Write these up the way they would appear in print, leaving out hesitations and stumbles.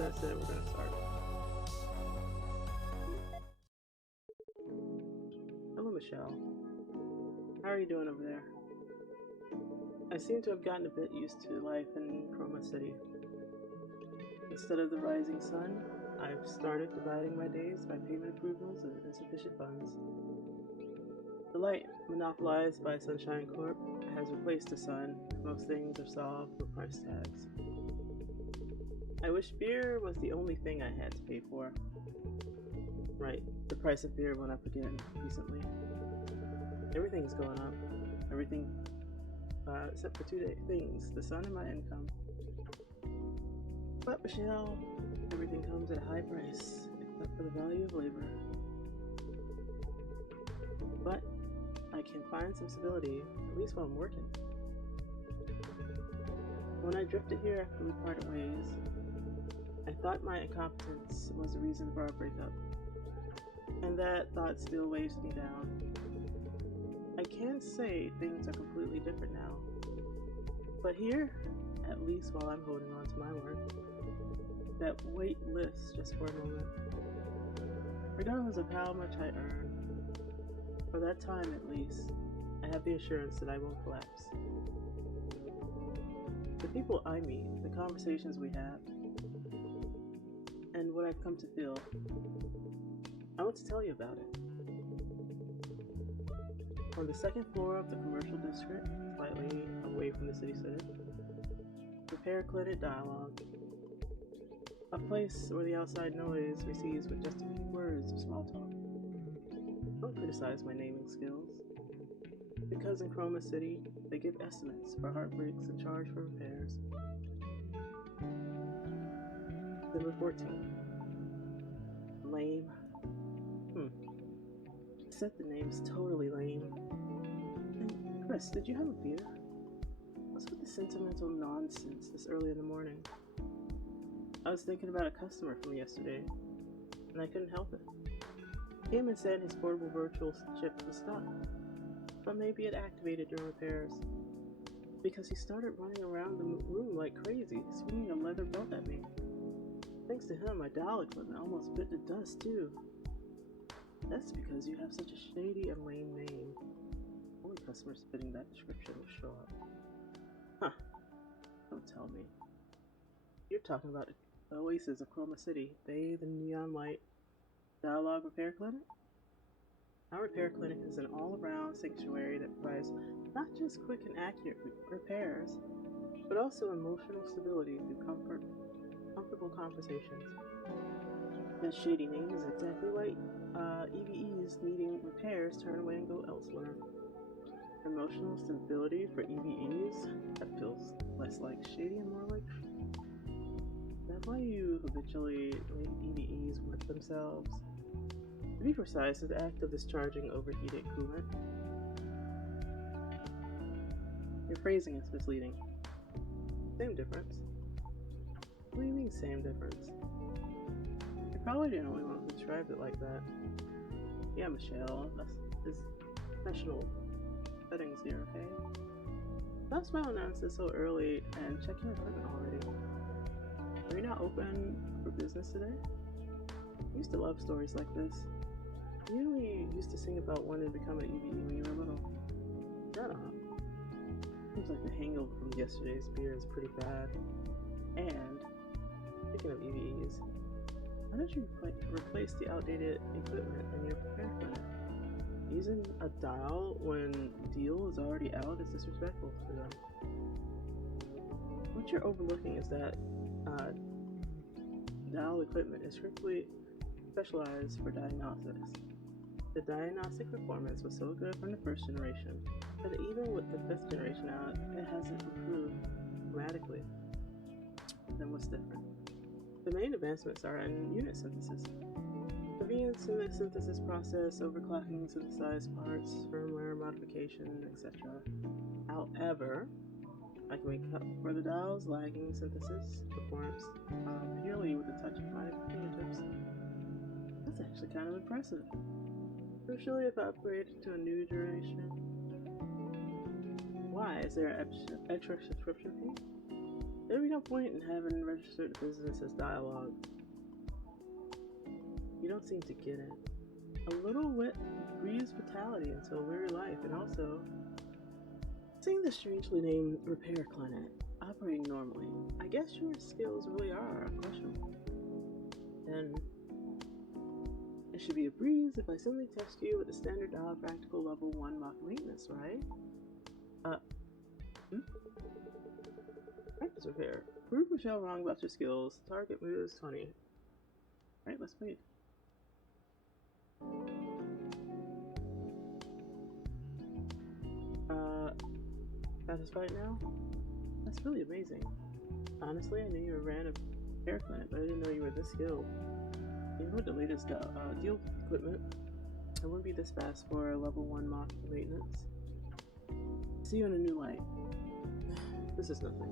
That's it, we're gonna start. Hello, Michelle. How are you doing over there? I seem to have gotten a bit used to life in Chroma City. Instead of the rising sun, I've started dividing my days by payment approvals and insufficient funds. The light monopolized by Sunshine Corp has replaced the sun. Most things are solved with price tags. I wish beer was the only thing I had to pay for. Right, the price of beer went up again recently. Everything's going up. Everything except for two things, the sun and my income. But Michelle, everything comes at a high price, except for the value of labor. But I can find some stability, at least while I'm working. When I drifted here after we parted ways, I thought my incompetence was the reason for our breakup, and that thought still weighs me down. I can't say things are completely different now, but here, at least while I'm holding on to my work, that weight lifts just for a moment. Regardless of how much I earn, for that time at least, I have the assurance that I won't collapse. The people I meet, the conversations we have, and what I've come to feel, I want to tell you about it. On the second floor of the commercial district, slightly away from the city center, repair clinic D1al-ogue, a place where the outside noise recedes with just a few words of small talk. Don't criticize my naming skills, because in Chroma City, they give estimates for heartbreaks and charge for repairs. Number 14. Lame. Said the name's totally lame. And Chris, did you have a beer? What's with the sentimental nonsense this early in the morning? I was thinking about a customer from yesterday, and I couldn't help it. He came and said his portable virtual chip was stuck, but maybe it activated during repairs, because he started running around the room like crazy, swinging a leather belt at me. Thanks to him, my D1al equipment almost bit to dust too. That's because you have such a shady and lame name. Only customers fitting that description will show up. Huh. Don't tell me. You're talking about the oasis of Chroma City, bathed in neon light. D1al-ogue Repair Clinic? Our repair clinic is an all-around sanctuary that provides not just quick and accurate repairs, but also emotional stability through comfortable conversations. That shady name is exactly why EVEs needing repairs turn away and go elsewhere. Emotional stability for EVEs? That feels less like shady and more like... Is that why you habitually make EVEs with themselves? To be precise, the act of discharging overheated coolant. Your phrasing is misleading. Same difference. What do you mean, same difference? You're probably the only one who described it like that. Yeah, Michelle, that's professional settings here, okay? Stop smiling at us so early and check your equipment already. Are you not open for business today? I used to love stories like this. You only used to sing about wanting to become an EVE when you were little. Shut up. Seems like the hangover from yesterday's beer is pretty bad. And, speaking of EVEs, why don't you replace the outdated equipment in your repair clinic? Using a dial when deal is already out is disrespectful to them. What you're overlooking is that D1al equipment is strictly specialized for diagnostics. The diagnostic performance was so good from the first generation that even with the 5th generation out, it hasn't improved dramatically. Then what's different? The main advancements are in unit synthesis. Convenience in the synthesis process, overclocking synthesized parts, firmware modification, etc. However, I can make up for the D1al's lagging synthesis performance purely with the touch of my fingertips. That's actually kind of impressive. Crucially, if I upgrade to a new generation. Why? Is there an extra subscription fee? There'd be no point in having registered the business as D1al-ogue. You don't seem to get it. A little wit breathes vitality into a weary life, and also, seeing the strangely named repair clinic operating normally, I guess your skills really are unquestionable. And it should be a breeze if I simply test you with the standard dial practical level 1 mock maintenance, right? Practice repair. Prove Michelle wrong about your skills. Target moves 20. Right, let's wait. Satisfied now? That's really amazing. Honestly, I knew you ran a repair clinic, but I didn't know you were this skilled. Even with the latest deal equipment, I wouldn't be this fast for a level 1 mock maintenance. See you in a new light. This is nothing.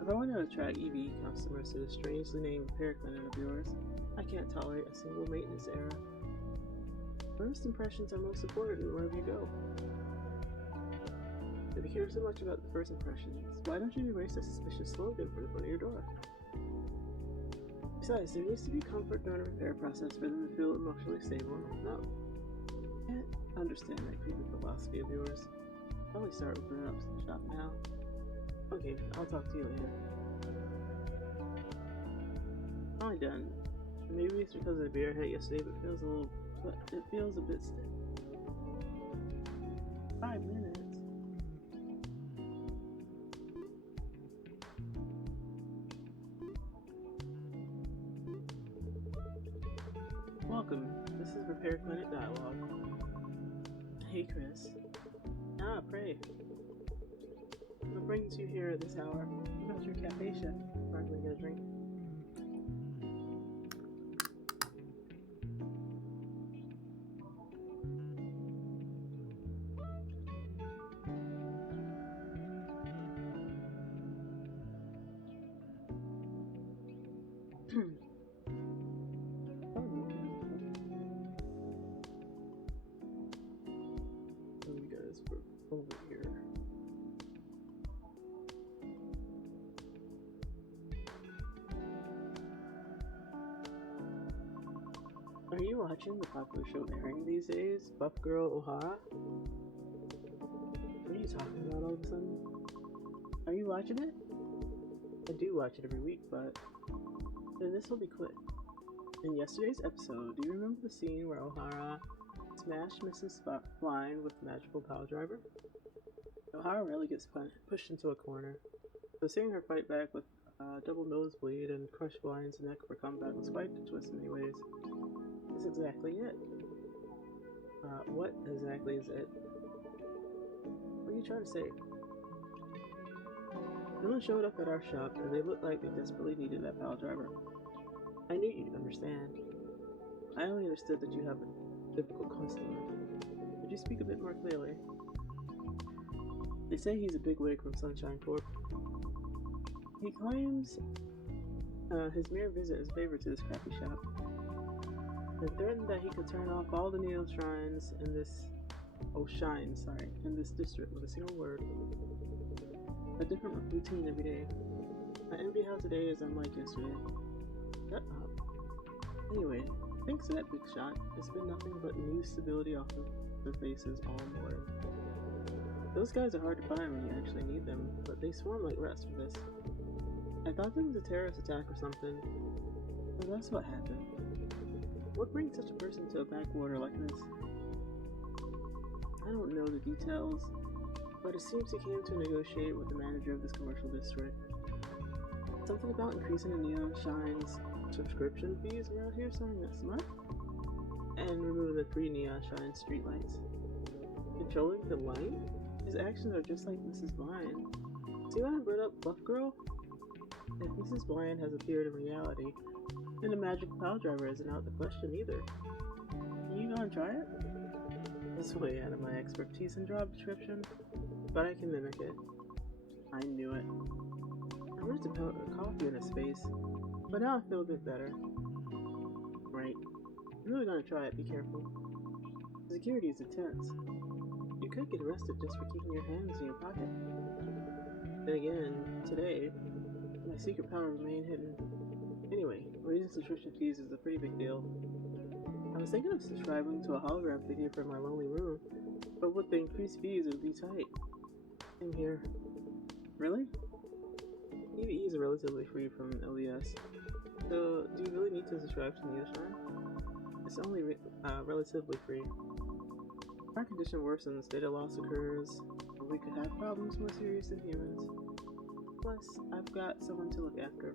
If I want to attract EV customers to this strangely named repair clinic of yours, I can't tolerate a single maintenance error. First impressions are most important wherever you go. If you care so much about the first impressions, why don't you erase the suspicious slogan for the front of your door? Besides, there needs to be comfort during the repair process for them to feel emotionally stable and open up. I can't understand that creepy philosophy of yours. Probably start opening up the shop now. Okay, I'll talk to you later. Finally done. Maybe it's because of the beer I had yesterday, but it feels a bit stiff. 5 minutes. Welcome. This is Repair Clinic D1al-ogue. Hey, Chris. Pray. What brings you here at this hour? About your cafe chef. Are we gonna drink? Over here. Are you watching the popular show airing these days, Buff Girl O'Hara? What are you talking about all of a sudden? Are you watching it? I do watch it every week, but then this will be quick. In yesterday's episode, do you remember the scene where O'Hara smashed Mrs. Blind with the magical power driver? O'Hara rarely gets pushed into a corner, so seeing her fight back with double nosebleed and crush Blind's neck for comeback was quite a twist in many ways. That's exactly it. What exactly is it? What are you trying to say? Dylan showed up at our shop and they looked like they desperately needed that power driver. I knew you'd understand. I only understood that you have a difficult customer. Could you speak a bit more clearly? They say he's a bigwig from Sunshine Corp. He claims his mere visit is a favor to this crappy shop, and threatened that he could turn off all the neon shrines in this in this district with a single word. A different routine every day. I envy how today is unlike yesterday. Shut up. Anyway, thanks to that big shot, it's been nothing but new stability off of their faces all morning. Those guys are hard to find when you actually need them, but they swarm like rats for this. I thought there was a terrorist attack or something, but that's what happened. What brings such a person to a backwater like this? I don't know the details, but it seems he came to negotiate with the manager of this commercial district. Something about increasing the neon shine's subscription fees around here starting next month, and removing the free neon shine streetlights. Controlling the light? His actions are just like Mrs. Blind. See why I brought up Buff Girl? If Mrs. Blind has appeared in reality, then the magical power driver isn't out of the question either. You gonna try it? It's way out of my expertise in job description, but I can mimic it. I knew it. I wanted to put a coffee in his face, but now I feel a bit better. Right. You're really gonna try it, be careful. Security is intense. You could get arrested just for keeping your hands in your pocket. Then again, today, secret power remained hidden. Anyway, raising subscription fees is a pretty big deal. I was thinking of subscribing to a hologram figure for my lonely room, but with the increased fees it would be tight. Same here. Really? EVEs are relatively free from LDS, so do you really need to subscribe to Neoshrine? It's only relatively free. If our condition worsens, data loss occurs, or we could have problems more serious than humans. Plus, I've got someone to look after.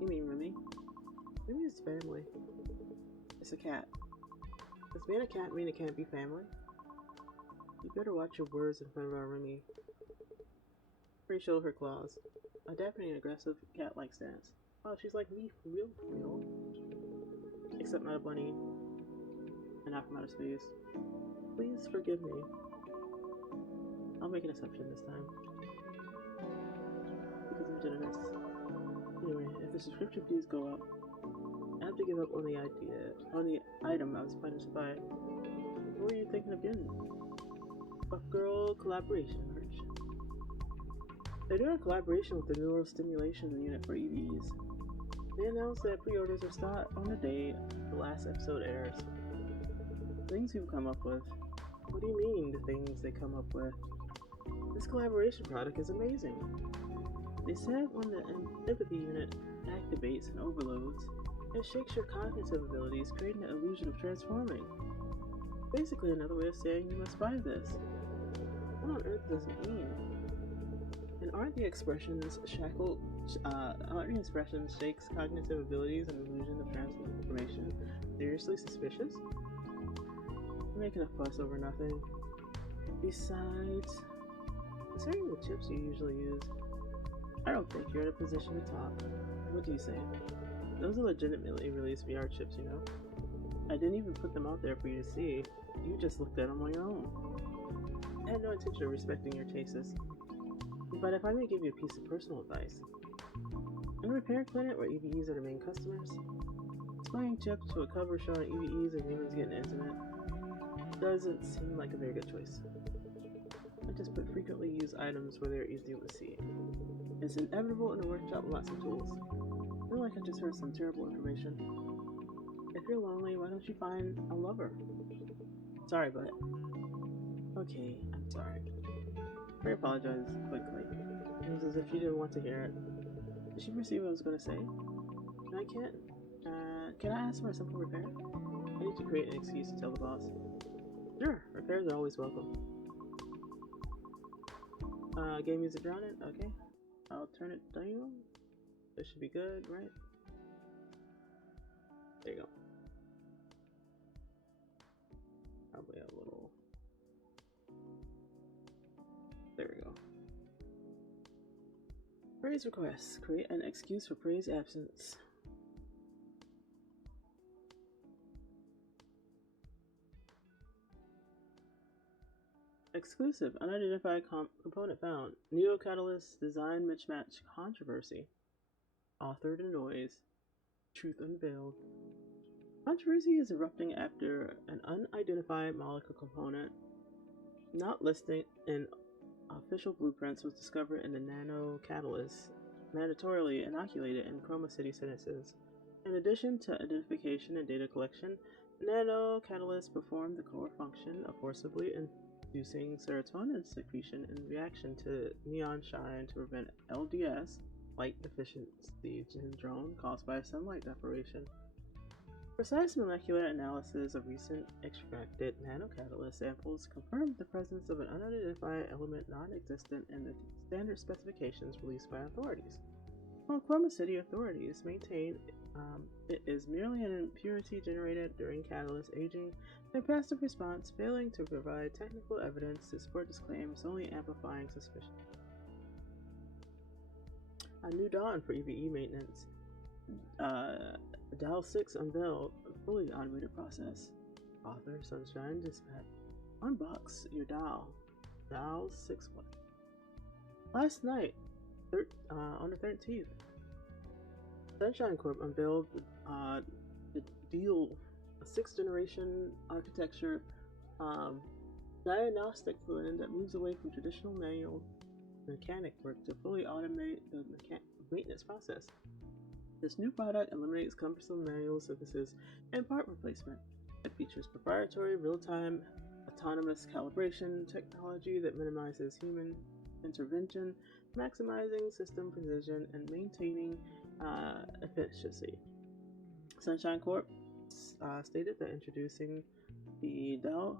You mean Remy? Remy is family. It's a cat. Does being a cat mean it can't be family? You better watch your words in front of our Remy. Remy showed her claws. Adapting an aggressive cat-like stance. Oh, she's like me for real, for real. Except not a bunny. And not from outer space. Please forgive me. I'll make an exception this time. Because I'm generous. Anyway, if the subscription fees go up, I have to give up on the item I was planning to buy. What were you thinking of getting? Buff Girl collaboration merch. They're doing a collaboration with the neural stimulation unit for EVs. They announced that pre-orders will start on the day the last episode airs. Things we've come up with. What do you mean, the things they come up with? This collaboration product is amazing. They said when the empathy unit activates and overloads, it shakes your cognitive abilities, creating the illusion of transforming. Basically another way of saying you must buy this. What on earth does it mean? And aren't the expressions shakes cognitive abilities and illusion of transformation seriously suspicious? You're making a fuss over nothing. Besides, considering the chips you usually use, I don't think you're in a position to talk. What do you say? Those are legitimately released VR chips, you know? I didn't even put them out there for you to see. You just looked at them on your own. I had no intention of respecting your tastes. But if I may give you a piece of personal advice. In a repair clinic where EVEs are the main customers, supplying chips to a cover showing EVEs and humans getting intimate doesn't seem like a very good choice. I just put frequently used items where they're easy to see. It's inevitable in a workshop with lots of tools. I feel like I just heard some terrible information. If you're lonely, why don't you find a lover? Sorry, but... Okay, I'm sorry. I apologized quickly. It was as if she didn't want to hear it. Did she perceive what I was going to say? I can't. Can I ask for a simple repair? I need to create an excuse to tell the boss. Sure, repairs are always welcome. Game music around it? Okay. I'll turn it down. This should be good, right? There you go. Probably a little... There we go. Praise requests. Create an excuse for praise absence. Exclusive. Unidentified component found. Neo Catalyst design mismatch controversy. Authored in noise. Truth unveiled. Controversy is erupting after an unidentified molecule component not listed in official blueprints was discovered in the nano catalyst, mandatorily inoculated in Chroma City citizens. In addition to identification and data collection, nano catalysts perform the core function of forcibly inducing serotonin secretion in reaction to neon shine to prevent LDS, light deficiency syndrome caused by sunlight deprivation. Precise molecular analysis of recent extracted nanocatalyst samples confirmed the presence of an unidentified element non-existent in the standard specifications released by authorities. While Chroma City authorities maintain it is merely an impurity generated during catalyst aging, their passive response, failing to provide technical evidence to support this claim, is only amplifying suspicion. A new dawn for EVE maintenance. Dial 6 unveiled, fully automated process. Author Sunshine Dispatch. Unbox your dial. Dial 6 1. Last night, on the 13th, Sunshine Corp unveiled the Deal, a 6th generation architecture diagnostic fluid that moves away from traditional manual mechanic work to fully automate the maintenance process. This new product eliminates cumbersome manual synthesis and part replacement. It features proprietary real-time autonomous calibration technology that minimizes human intervention, maximizing system precision and maintaining efficiency. Sunshine Corp stated that introducing the DAO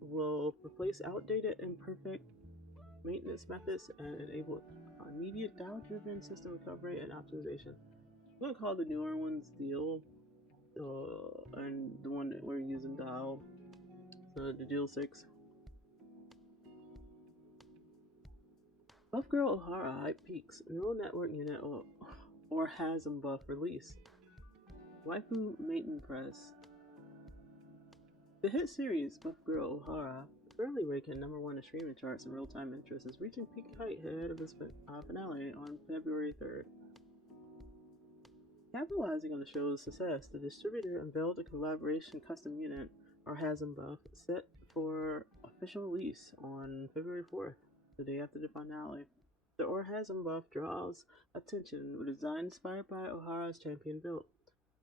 will replace outdated, imperfect maintenance methods and enable immediate DAO-driven system recovery and optimization. I'm going to call the newer ones Deal, and the one that we're using DAO, the Deal 6. Buff Girl O'Hara hype peaks. Neural network unit or Hasm buff release. Waifu Maiden Press. The hit series Buff Girl O'Hara, currently ranking #1 in streaming charts and real-time interest, is reaching peak height ahead of its finale on February 3rd. Capitalizing on the show's success, the distributor unveiled a collaboration custom unit, or Hasm buff, set for official release on February 4th, the day after the finale. The Orhasm buff draws attention with a design inspired by O'Hara's champion build.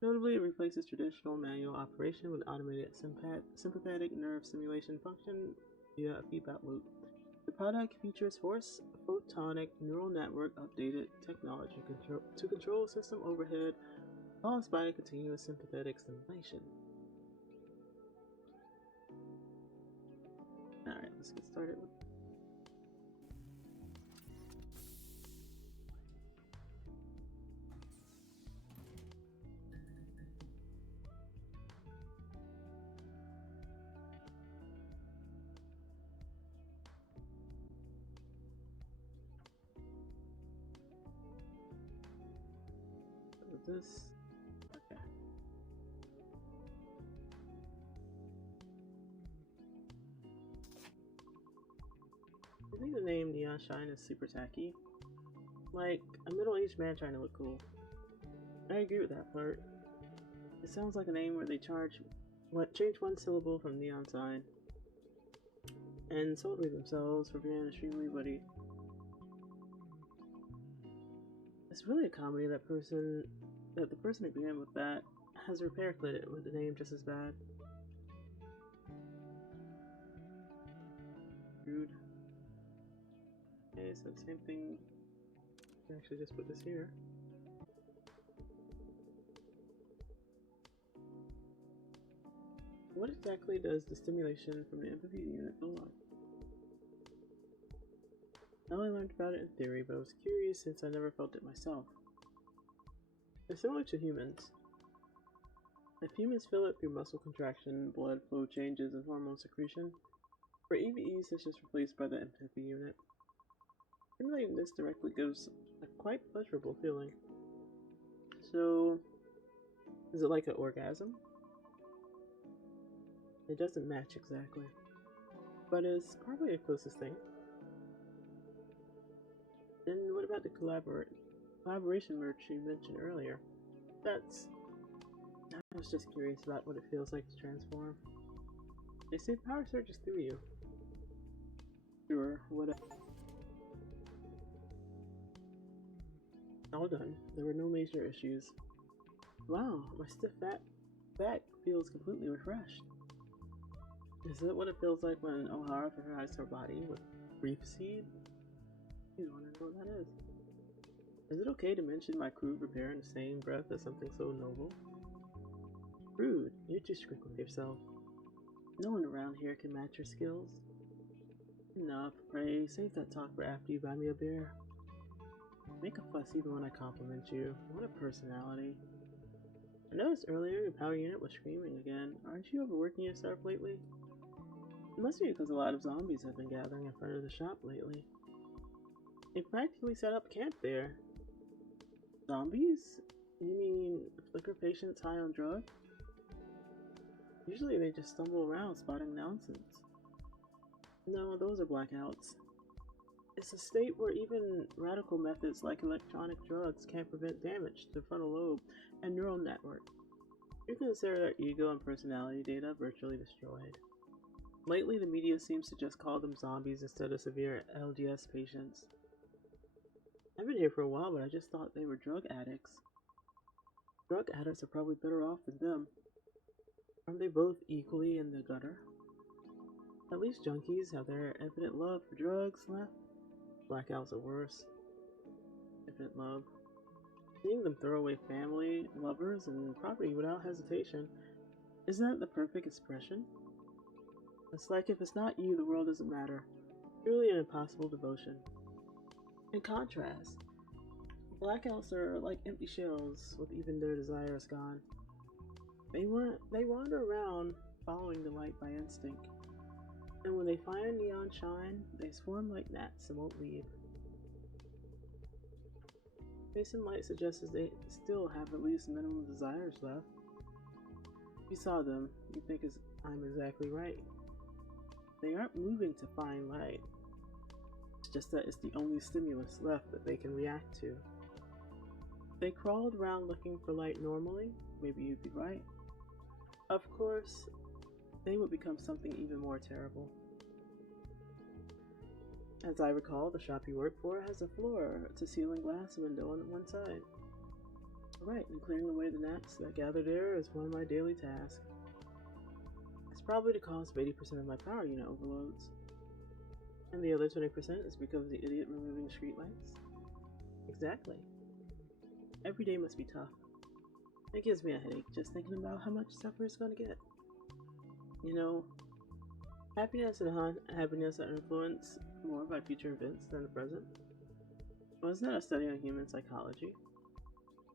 Notably, it replaces traditional manual operation with automated sympathetic nerve stimulation function via a feedback loop. The product features Force Photonic Neural Network updated technology to control system overhead caused by continuous sympathetic stimulation. Alright, let's get started with this. Okay. I think the name Neon Shine is super tacky. Like a middle-aged man trying to look cool. I agree with that part. It sounds like a name where they change one syllable from neon sign and celebrate themselves for being extremely witty. It's really a comedy that the person agreeing with that has repair credit with the name just as bad. Rude. Okay, so same thing. I can actually just put this here. What exactly does the stimulation from the empathy unit feel like? I only learned about it in theory, but I was curious since I never felt it myself. It's similar to humans. If humans feel it through muscle contraction, blood flow changes, and hormone secretion, for EVEs it's just replaced by the empathy unit. Stimulating this directly gives a quite pleasurable feeling. So, is it like an orgasm? It doesn't match exactly, but it's probably the closest thing. Then what about the collaboration merch you mentioned earlier? I was just curious about what it feels like to transform. They say power surges through you. Sure, whatever. All done. There were no major issues. Wow, my stiff back feels completely refreshed. Is that what it feels like when O'Hara fertilized her body with brief seed? You want to know what that is. Is it okay to mention my crude repair in the same breath as something so noble? Rude, you're too strict with yourself. No one around here can match your skills. Enough, pray, save that talk for after you buy me a beer. Make a fuss even when I compliment you. What a personality. I noticed earlier your power unit was screaming again. Aren't you overworking yourself lately? It must be because a lot of zombies have been gathering in front of the shop lately. They practically set up camp there. Zombies? You mean flicker patients high on drugs? Usually they just stumble around spotting nonsense. No, those are blackouts. It's a state where even radical methods like electronic drugs can't prevent damage to the frontal lobe and neural network. You consider their ego and personality data virtually destroyed. Lately, the media seems to just call them zombies instead of severe LDS patients. I've been here for a while, but I just thought they were drug addicts. Drug addicts are probably better off than them. Aren't they both equally in the gutter? At least junkies have their infinite love for drugs left. Blackouts are worse. Infinite love. Seeing them throw away family, lovers, and property without hesitation, isn't that the perfect expression? It's like if it's not you, the world doesn't matter. Truly an impossible devotion. In contrast, blackouts are like empty shells with even their desires gone. They wander around following the light by instinct. And when they find neon shine, they swarm like gnats and won't leave. Facing light suggests they still have at least minimum desires left. If you saw them, you'd think I'm exactly right. They aren't moving to find light. It's just that it's the only stimulus left that they can react to. If they crawled around looking for light normally, maybe you'd be right. Of course, they would become something even more terrible. As I recall, the shop you work for has a floor-to-ceiling glass window on one side. Right, and clearing away the gnats that gather there is one of my daily tasks. It's probably the cause of 80% of my power unit overloads. And the other 20% is because of the idiot removing streetlights? Exactly. Every day must be tough. It gives me a headache just thinking about how much tougher it's gonna get. You know, happiness that influence more by future events than the present. Wasn't that a study on human psychology?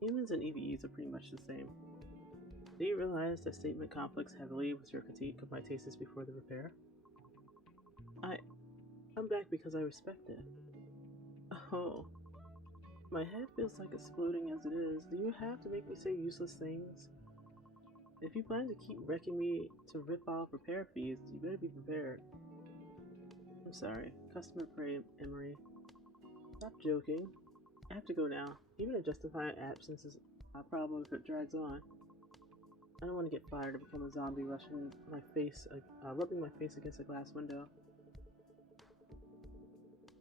Humans and EVEs are pretty much the same. Do you realize that statement conflicts heavily with your critique of my tastes before the repair? I'm back because I respect it. Oh, my head feels like exploding as it is. Do you have to make me say useless things? If you plan to keep wrecking me to rip off repair fees, you better be prepared. I'm sorry. Customer pray, Emery. Stop joking. I have to go now. Even a justified absence is a problem if it drags on. I don't want to get fired and become a zombie rubbing my face against a glass window.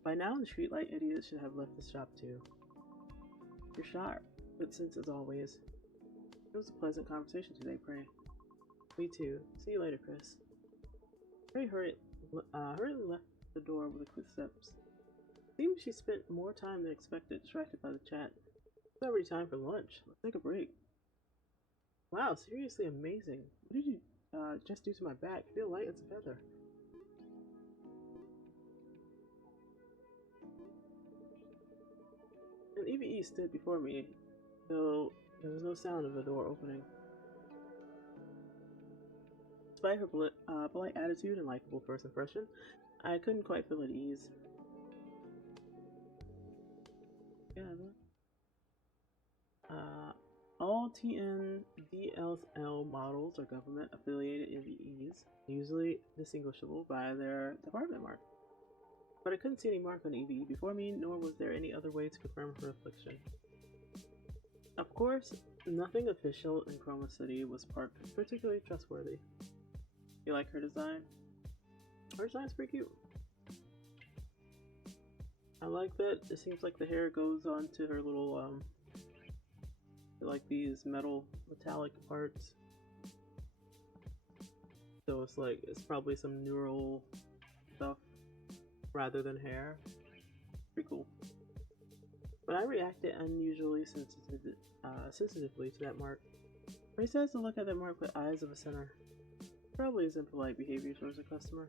By now, the streetlight idiots should have left the shop too. You're sharp, good sense as always. It was a pleasant conversation today, Prey. Me too. See you later, Chris. Prey hurriedly left the door with quick steps. Seems she spent more time than expected distracted by the chat. It's already time for lunch. Let's take a break. Wow, seriously amazing. What did you just do to my back? I feel light as a feather. An EVE stood before me, though there was no sound of the door opening. Despite her polite attitude and likable first impression, I couldn't quite feel at ease. Yeah, all D1al models are government-affiliated EVEs, usually distinguishable by their department mark. But I couldn't see any mark on EVE before me, nor was there any other way to confirm her affliction. Of course, nothing official in Chroma City was particularly trustworthy. You like her design? Her design's pretty cute. I like that it seems like the hair goes onto her little, like these metallic parts. So it's probably some neural stuff rather than hair. Pretty cool. But I reacted unusually sensitively to that mark. Ray says to look at that mark with eyes of a sinner. Probably isn't polite behavior towards a customer.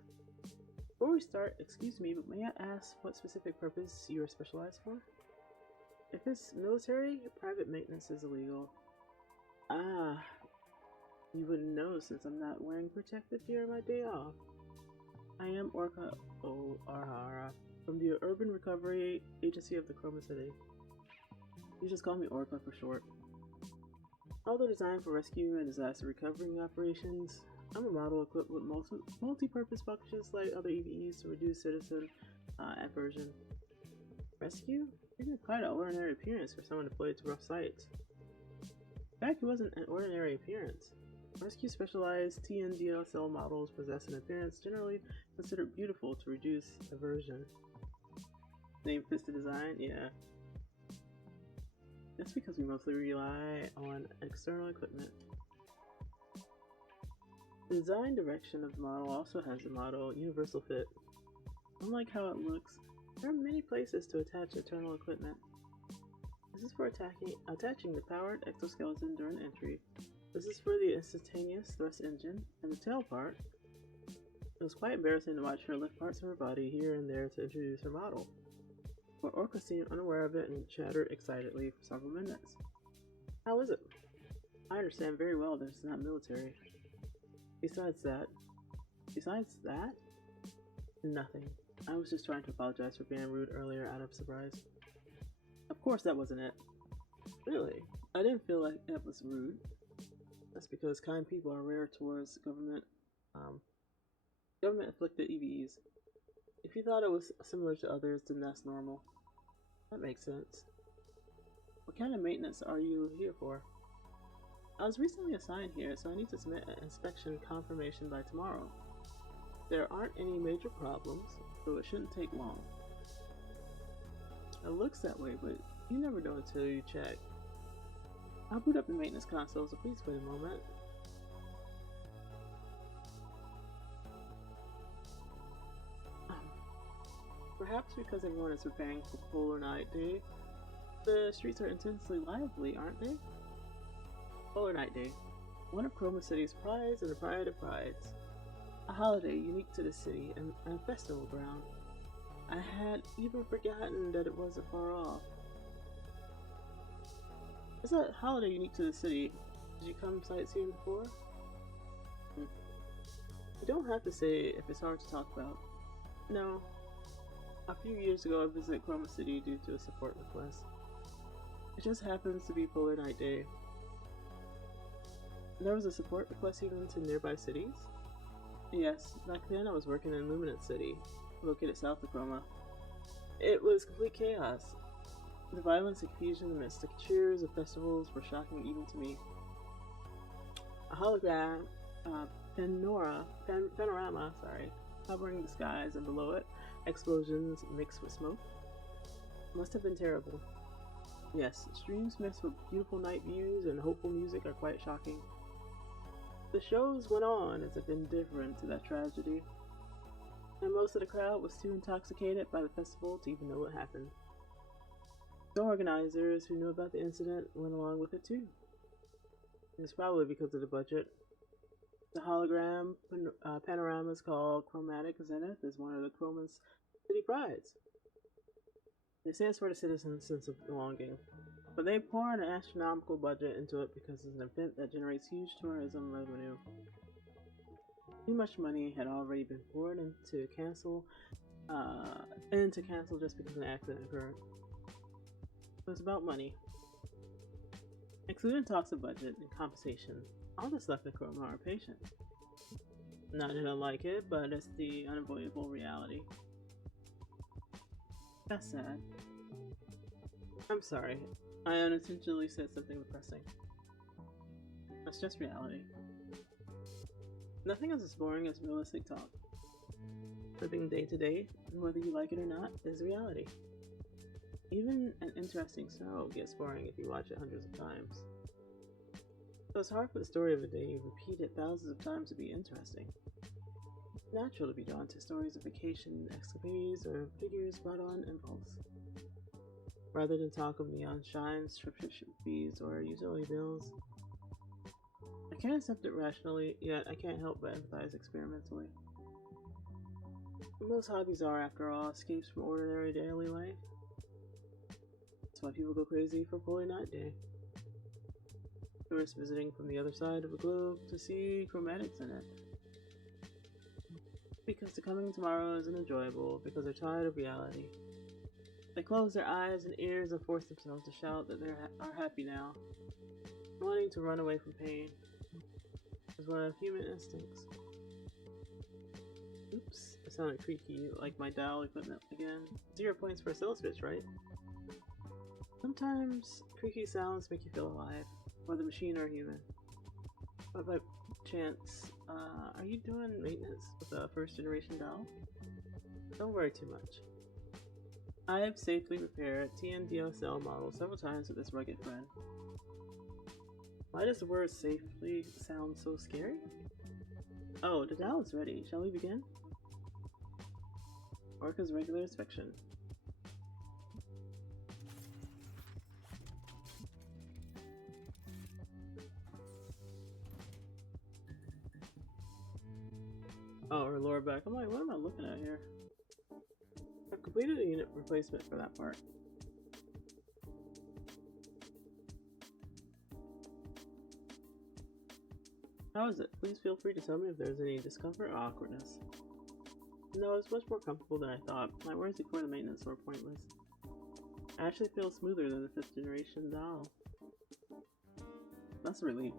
Before we start, excuse me, but may I ask what specific purpose you are specialized for? If it's military, private maintenance is illegal. Ah, you wouldn't know since I'm not wearing protective gear on my day off. I am Orca O'Hara from the Urban Recovery Agency of the Chroma City. You just call me Orca for short. Although designed for rescue and disaster recovery operations, I'm a model equipped with multi-purpose functions like other EVEs to reduce citizen aversion. Rescue? You have quite an ordinary appearance for someone deployed to rough sites. In fact, it wasn't an ordinary appearance. Rescue specialized TNDSL models possess an appearance generally considered beautiful to reduce aversion. Name fits the design? Yeah. That's because we mostly rely on external equipment. The design direction of the model also has the model universal fit. Unlike how it looks, there are many places to attach internal equipment. This is for attaching the powered exoskeleton during entry. This is for the instantaneous thrust engine and the tail part. It was quite embarrassing to watch her lift parts of her body here and there to introduce her model. But Orca seemed unaware of it and chattered excitedly for several minutes. How is it? I understand very well that it's not military. Besides that? Nothing. I was just trying to apologize for being rude earlier out of surprise. Of course that wasn't it. Really? I didn't feel like that was rude. That's because kind people are rare towards government-afflicted EVEs. If you thought it was similar to others, then that's normal. That makes sense. What kind of maintenance are you here for? I was recently assigned here, so I need to submit an inspection confirmation by tomorrow. There aren't any major problems, so it shouldn't take long. It looks that way, but you never know until you check. I'll boot up the maintenance console, so please wait a moment. Perhaps because everyone is preparing for Polar Night Day, the streets are intensely lively, aren't they? Polar Night Day, one of Chroma City's prides and the pride of prides. A holiday unique to the city and a festival ground. I had even forgotten that it wasn't far off. It's a holiday unique to the city. Did you come sightseeing before? You don't have to say if it's hard to talk about. No. A few years ago, I visited Chroma City due to a support request. It just happens to be Polar Night Day. There was a support request even to nearby cities? Yes, back then I was working in Luminance City, located south of Chroma. It was complete chaos. The violence and confusion amidst the cheers of festivals were shocking even to me. A hologram, panorama, covering the skies, and below it, explosions mixed with smoke. Must have been terrible. Yes, streams mixed with beautiful night views and hopeful music are quite shocking. The shows went on as if indifferent to that tragedy, and most of the crowd was too intoxicated by the festival to even know what happened. The organizers who knew about the incident went along with it too. It's probably because of the budget. The hologram panoramas called Chromatic Zenith is one of the Chroma's city prides. It stands for the citizens' sense of belonging. But they pour an astronomical budget into it because it's an event that generates huge tourism revenue. Too much money had already been poured into cancel just because an accident occurred. It was about money. Excluding talks of budget and compensation, all that's left in Chroma are patients. Not that I like it, but it's the unavoidable reality. That's sad. I'm sorry. I unintentionally said something depressing. That's just reality. Nothing is as boring as realistic talk. Living day to day, whether you like it or not, is reality. Even an interesting show gets boring if you watch it hundreds of times. So it's hard for the story of a day repeated thousands of times to be interesting. It's natural to be drawn to stories of vacation escapades or figures brought on impulse. Rather than talk of neon shines, subscription fees, or utility bills. I can't accept it rationally, yet I can't help but empathize experimentally. Most hobbies are, after all, escapes from ordinary daily life. That's why people go crazy for Polar Night Day. Tourists visiting from the other side of the globe to see chromatics in it. Because the coming tomorrow isn't enjoyable, because they're tired of reality. They close their eyes and ears and force themselves to shout that they are happy now. Wanting to run away from pain is one of human instincts. Oops, it sounded creaky, like my dial equipment again. 0 points for a sales pitch, right? Sometimes creaky sounds make you feel alive, whether machine or human. But by chance, are you doing maintenance with a first generation dial? Don't worry too much. I have safely repaired TNDSL models several times with this rugged friend. Why does the word safely sound so scary? Oh, the dial is ready. Shall we begin? Work as regular inspection. Oh, her lower back. I'm like, what am I looking at here? I've completed a unit replacement for that part. How is it? Please feel free to tell me if there's any discomfort or awkwardness. No, it's much more comfortable than I thought. My worries before the maintenance were pointless. I actually feel smoother than the 5th generation doll. That's a relief.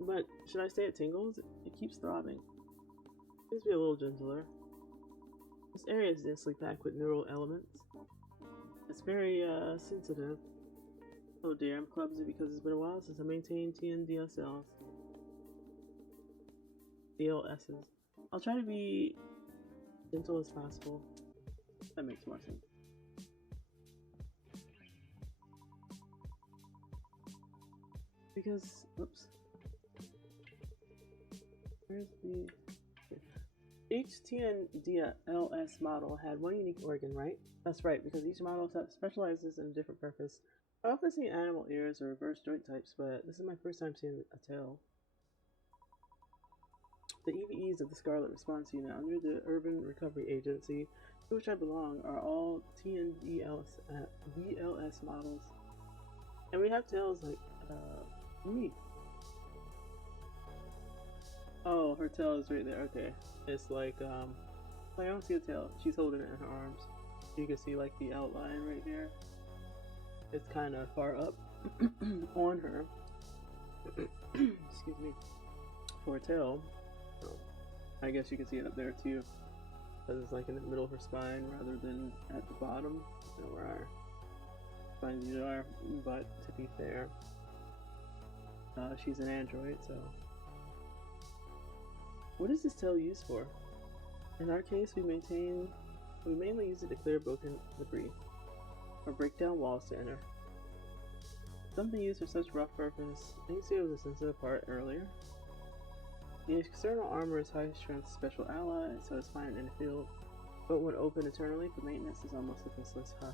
But should I say it tingles? It keeps throbbing. Please be a little gentler. This area is densely packed with neural elements. It's very, sensitive. Oh dear, I'm clumsy because it's been a while since I maintained TNDSLs. DLSs. I'll try to be gentle as possible. That makes more sense. Because, oops. Where's the... Each TNDLS model had one unique organ, right? That's right, because each model specializes in a different purpose. I often see animal ears or reverse joint types, but this is my first time seeing a tail. The EVEs of the Scarlet Response Unit under the Urban Recovery Agency, to which I belong, are all TNDLS VLS models. And we have tails like, me. Oh, her tail is right there, okay. It's like, I don't see a tail. She's holding it in her arms. You can see, like, the outline right here. It's kind of far up on her. Excuse me. For a tail. So, I guess you can see it up there, too. Because it's, like, in the middle of her spine rather than at the bottom. You know, where our spines usually are. But, to be fair, she's an android, so... What is this tail used for? In our case, we mainly use it to clear broken debris, or break down walls to enter. Something used for such rough purpose. I think it was a sensitive part earlier. The external armor is high strength special ally, so it's fine in the field, but when open internally for maintenance is almost defenseless, huh?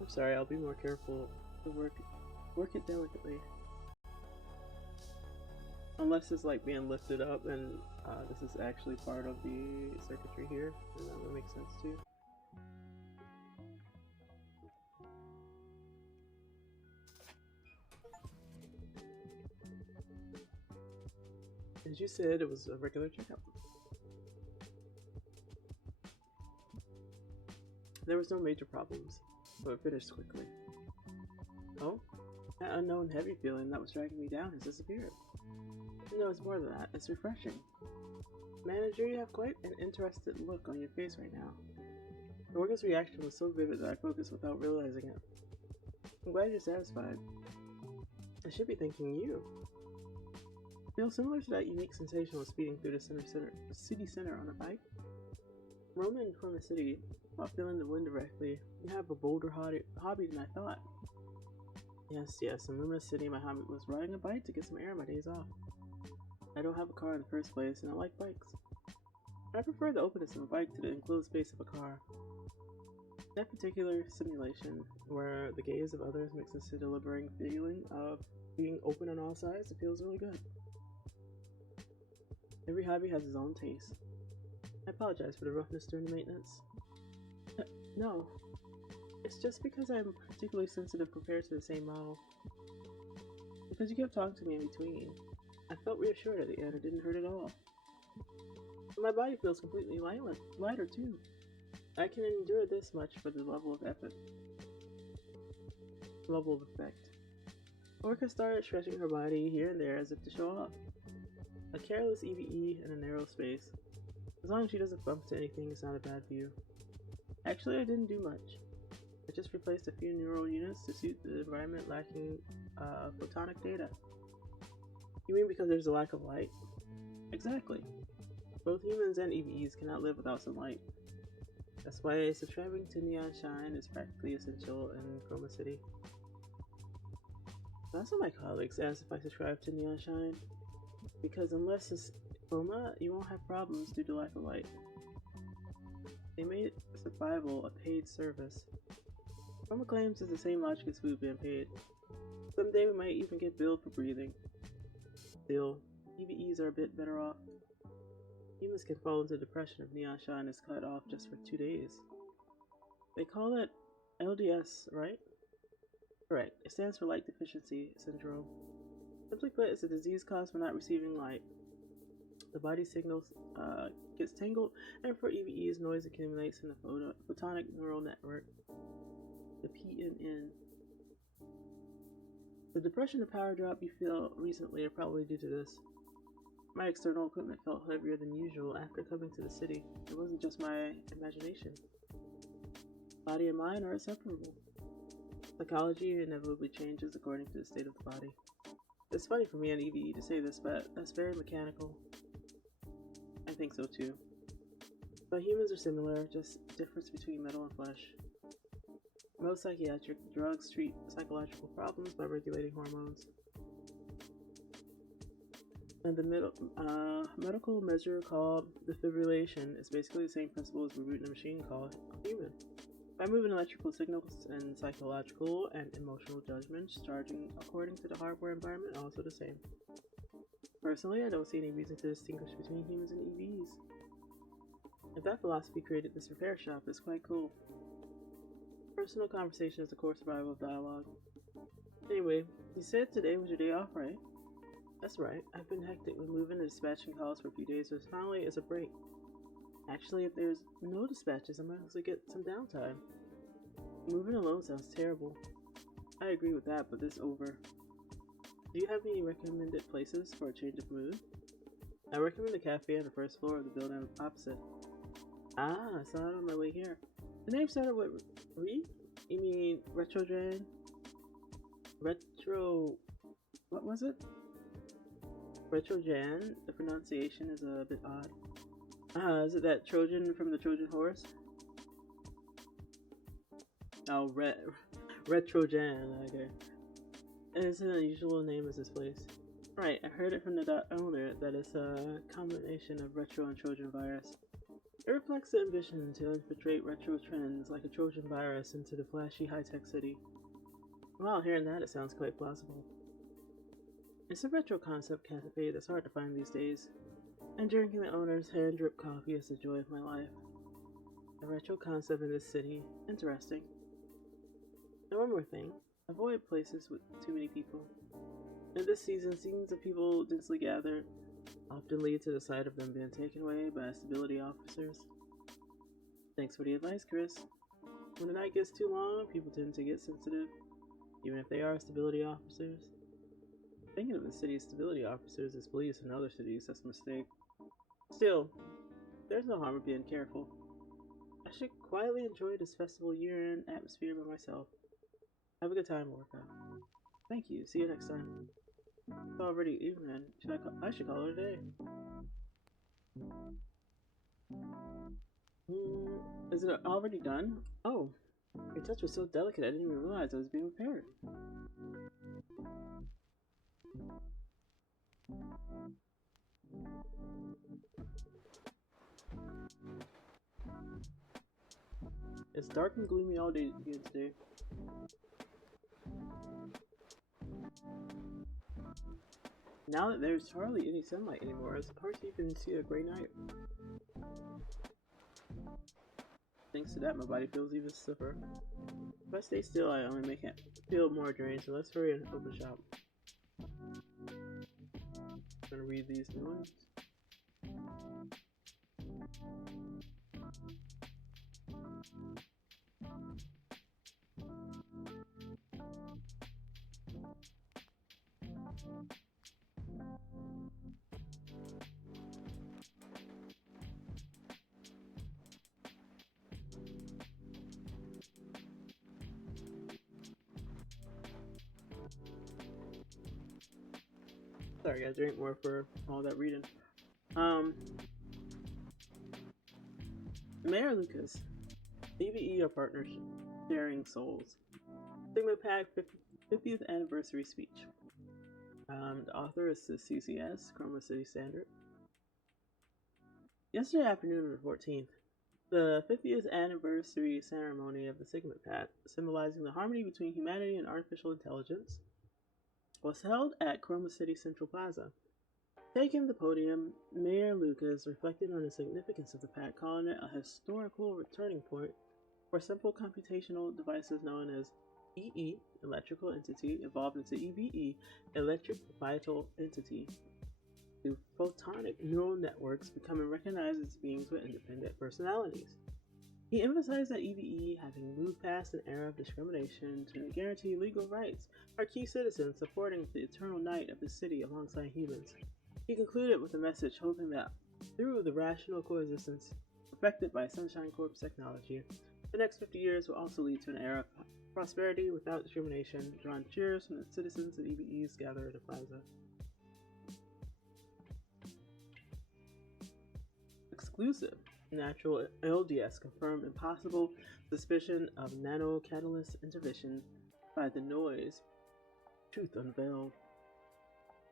I'm sorry, I'll be more careful to work it delicately. Unless it's like being lifted up and this is actually part of the circuitry here, and that would make sense too. As you said, it was a regular checkup. There was no major problems, so it finished quickly. Oh? That unknown heavy feeling that was dragging me down has disappeared. No, it's more than that. It's refreshing. Manager, you have quite an interested look on your face right now. The worker's reaction was so vivid that I focused without realizing it. I'm glad you're satisfied. I should be thanking you. Feels similar to that unique sensation of speeding through the city center on a bike. Roaming from the city while feeling the wind directly, you have a bolder hobby than I thought. Yes, in Luminous City my hobby was riding a bike to get some air on my days off. I don't have a car in the first place, and I like bikes. I prefer the openness of a bike to the enclosed space of a car. That particular simulation, where the gaze of others mixes to the liberating feeling of being open on all sides, it feels really good. Every hobby has its own taste. I apologize for the roughness during the maintenance. No, it's just because I'm particularly sensitive compared to the same model. Because you kept talking to me in between. I felt reassured at the end. It didn't hurt at all. My body feels completely lighter too. I can endure this much for the level of effect. Orca started stretching her body here and there as if to show off. A careless EVE in a narrow space. As long as she doesn't bump into anything, it's not a bad view. Actually, I didn't do much. I just replaced a few neural units to suit the environment lacking photonic data. You mean because there's a lack of light? Exactly. Both humans and EVEs cannot live without some light. That's why subscribing to Neon Shine is practically essential in Chroma City. Lots of my colleagues ask if I subscribe to Neon Shine, because unless it's Chroma, you won't have problems due to lack of light. They made survival a paid service. Chroma claims it's the same logic as food being paid. Someday we might even get billed for breathing. Still, EVEs are a bit better off. Humans can fall into depression if Neon Shine is cut off just for 2 days. They call it LDS, right? Correct. It stands for Light Deficiency Syndrome. Simply put, it's a disease caused by not receiving light. The body signals gets tangled, and for EVEs, noise accumulates in the photonic neural network, the PNN. The depression and power drop you feel recently are probably due to this. My external equipment felt heavier than usual after coming to the city. It wasn't just my imagination. Body and mind are inseparable. Psychology inevitably changes according to the state of the body. It's funny for me an EVE to say this, but that's very mechanical. I think so too. But humans are similar, just difference between metal and flesh. Most psychiatric drugs treat psychological problems by regulating hormones. And the medical measure called defibrillation is basically the same principle as rebooting a machine called a human. By moving electrical signals and psychological and emotional judgments, charging according to the hardware environment also the same. Personally, I don't see any reason to distinguish between humans and EVs. If that philosophy created this repair shop, it's quite cool. Personal conversation is the core survival of dialogue. Anyway, you said today was your day off, right? That's right. I've been hectic with moving and dispatching calls for a few days, but finally it's a break. Actually, if there's no dispatches, I might also get some downtime. Moving alone sounds terrible. I agree with that, but this is over. Do you have any recommended places for a change of mood? I recommend the cafe on the first floor of the building opposite. Ah, I saw it on my way here. The name started with Re? You mean Retrogen? What was it? Retrogen? The pronunciation is a bit odd. Ah, is it that Trojan from the Trojan horse? Oh, Retrogen, okay. It's an unusual name as this place. Right, I heard it from the owner that it's a combination of retro and Trojan virus. It reflects the ambition to infiltrate retro trends like a Trojan virus into the flashy high-tech city. While hearing that, it sounds quite plausible. It's a retro concept cafe that's hard to find these days, and drinking the owner's hand-drip coffee is the joy of my life. A retro concept in this city, interesting. And one more thing, avoid places with too many people. In this season, scenes of people densely gathered often lead to the sight of them being taken away by stability officers. Thanks for the advice, Chris. When the night gets too long, people tend to get sensitive, even if they are stability officers. Thinking of the city's stability officers as police in other cities, that's a mistake. Still, there's no harm in being careful. I should quietly enjoy this festival year-end atmosphere by myself. Have a good time, workout. Thank you. See you next time. It's already evening. I should call it a day. Is it already done? Oh, your touch was so delicate I didn't even realize I was being repaired. It's dark and gloomy all day again today. Now that there's hardly any sunlight anymore, it's hard to even see a gray night. Thanks to that, my body feels even stiffer. If I stay still, I only make it feel more drained, so let's hurry and open shop. I'm gonna read these new ones. Sorry, I gotta drink more for all that reading. Mayor Lucas, EVE are partners sharing souls. Sigma Pack 50th anniversary speech. The author is CCS, Chroma City Standard. Yesterday afternoon on the 14th, the 50th anniversary ceremony of the Sigma Pact, symbolizing the harmony between humanity and artificial intelligence, was held at Chroma City Central Plaza. Taking the podium, Mayor Lucas reflected on the significance of the pact, calling it a historical returning point for simple computational devices known as EE, electrical entity, evolved into EVE, electric vital entity, through photonic neural networks becoming recognized as beings with independent personalities. He emphasized that EVE, having moved past an era of discrimination to guarantee legal rights, are key citizens supporting the eternal night of the city alongside humans. He concluded with a message hoping that through the rational coexistence perfected by Sunshine Corp's technology, the next 50 years will also lead to an era of prosperity without discrimination, drawing cheers from the citizens of EVEs gathered at the plaza. Exclusive. Natural LDS confirmed impossible suspicion of nano-catalyst intervention by the noise. Truth unveiled.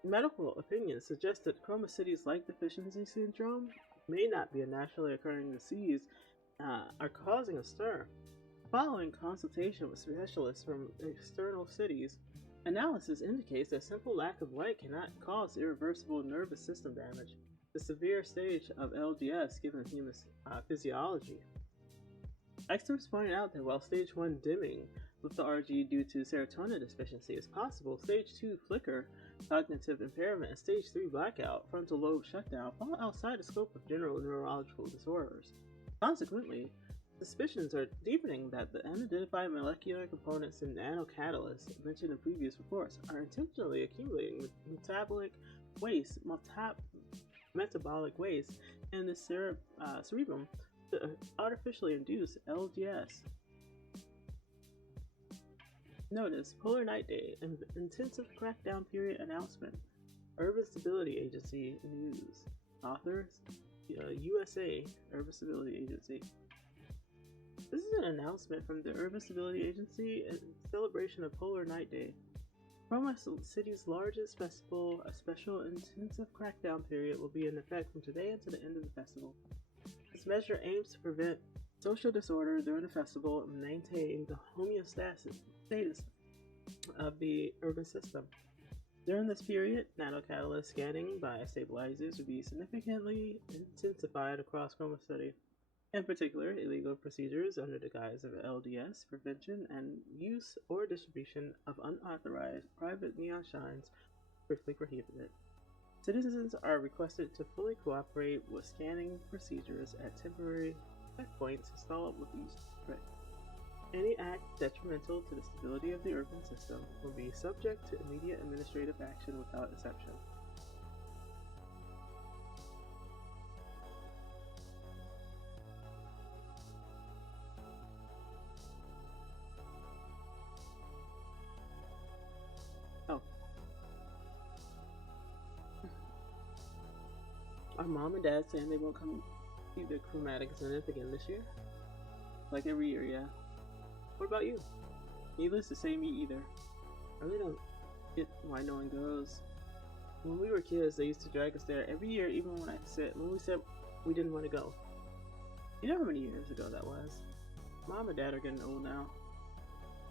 Medical opinions suggest that Chroma City's light deficiency syndrome may not be a naturally occurring disease, are causing a stir. Following consultation with specialists from external cities, analysis indicates that simple lack of light cannot cause irreversible nervous system damage, the severe stage of LDS given human physiology. Experts pointed out that while stage 1 dimming with the RG due to serotonin deficiency is possible, stage 2 flicker, cognitive impairment, and stage 3 blackout, frontal lobe shutdown, fall outside the scope of general neurological disorders. Consequently, suspicions are deepening that the unidentified molecular components in nanocatalysts mentioned in previous reports are intentionally accumulating with metabolic waste in the cerebrum to artificially induce LDS. Notice, Polar Night Day, intensive crackdown period announcement. Urban Stability Agency news. Authors, USA Urban Stability Agency. This is an announcement from the Urban Stability Agency in celebration of Polar Night Day. Chroma City's largest festival, a special intensive crackdown period will be in effect from today until the end of the festival. This measure aims to prevent social disorder during the festival and maintain the homeostasis of the urban system. During this period, nanocatalyst scanning by stabilizers will be significantly intensified across Chroma City. In particular, illegal procedures under the guise of LDS prevention and use or distribution of unauthorized private neon shines strictly prohibited. Citizens are requested to fully cooperate with scanning procedures at temporary checkpoints installed with each trip. Any act detrimental to the stability of the urban system will be subject to immediate administrative action without exception. Our mom and dad saying they won't come see the chromatic zenith again this year? Like every year, yeah. What about you? Needless to say, me either. I really don't get why no one goes. When we were kids, they used to drag us there every year, even when we said we didn't want to go. You know how many years ago that was? Mom and dad are getting old now.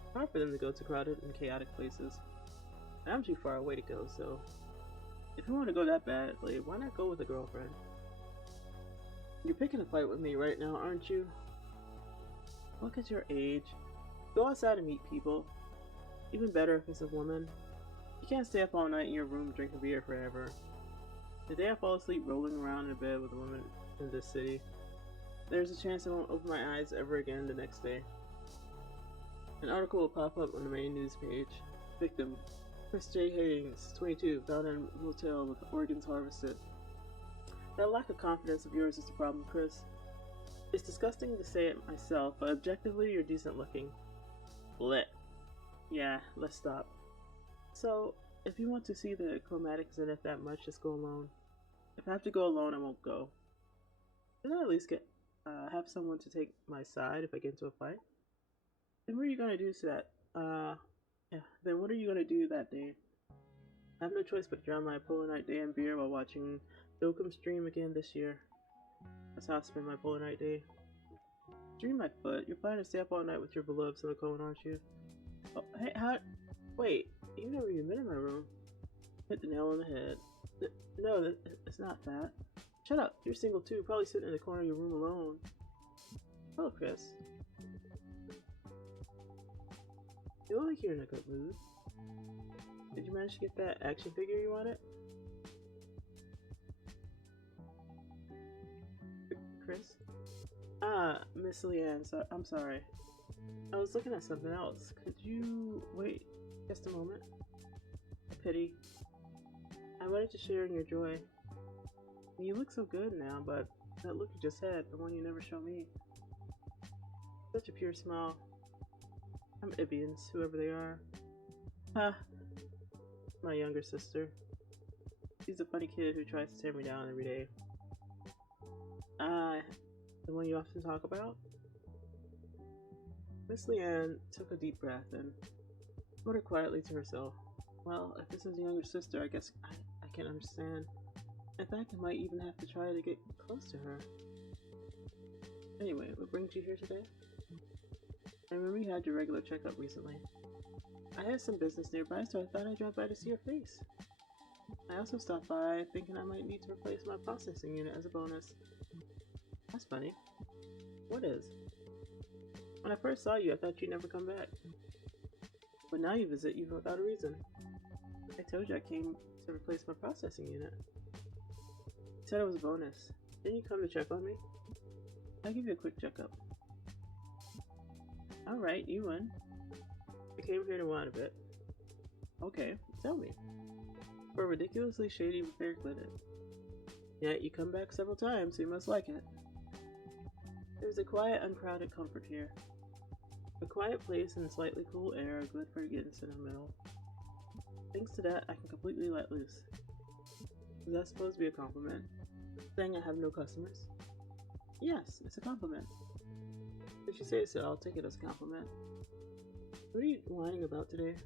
It's hard for them to go to crowded and chaotic places. And I'm too far away to go, so if you want to go that badly, why not go with a girlfriend? You're picking a fight with me right now, aren't you? Look at your age. Go outside and meet people. Even better if it's a woman. You can't stay up all night in your room drinking beer forever. The day I fall asleep rolling around in a bed with a woman in this city, there's a chance I won't open my eyes ever again the next day. An article will pop up on the main news page. Victim: Chris J. Haynes, 22, found in a motel with organs harvested. That lack of confidence of yours is the problem, Chris. It's disgusting to say it myself, but objectively, you're decent looking. Blech. Yeah, let's stop. So, if you want to see the chromatic zenith that much, just go alone. If I have to go alone, I won't go. Can I at least get have someone to take my side if I get into a fight. Then what are you gonna do to that? Yeah. Then what are you gonna do that day? I have no choice but to drown my polar night day in beer while watching Dokkum stream again this year. That's how I spend my polar night day. Dream my foot. You're planning to stay up all night with your beloved silicone, aren't you? Oh, hey, how? Wait, you've never even been in my room. Hit the nail on the head. No, it's not that. Shut up. You're single too. Probably sitting in the corner of your room alone. Hello, Chris. You look like you're in a good mood. Did you manage to get that action figure you wanted? Chris? Ah, Miss Leanne, I'm sorry. I was looking at something else. Could you wait just a moment? A pity. I wanted to share in your joy. You look so good now, but that look you just had, the one you never showed me. Such a pure smile. I'm Ibians, whoever they are. Ha! My younger sister. She's a funny kid who tries to tear me down every day. The one you often talk about? Miss Leanne took a deep breath and muttered quietly to herself. Well, if this is a younger sister, I guess I can understand. In fact, I might even have to try to get close to her. Anyway, what brings you here today? I remember you had your regular checkup recently. I had some business nearby, so I thought I'd drop by to see your face. I also stopped by thinking I might need to replace my processing unit as a bonus. That's funny. What is? When I first saw you, I thought you'd never come back. But now you visit even without a reason. I told you I came to replace my processing unit. You said it was a bonus. Didn't you come to check on me? I'll give you a quick checkup. Alright, you win. I came here to whine a bit. Okay, tell me. For a ridiculously shady repair clinic. Yet you come back several times, so you must like it. There's a quiet, uncrowded comfort here. A quiet place and slightly cool air are good for getting sentimental. Thanks to that, I can completely let loose. Is that supposed to be a compliment? Saying I have no customers? Yes, it's a compliment. If you say so, I'll take it as a compliment. What are you whining about today?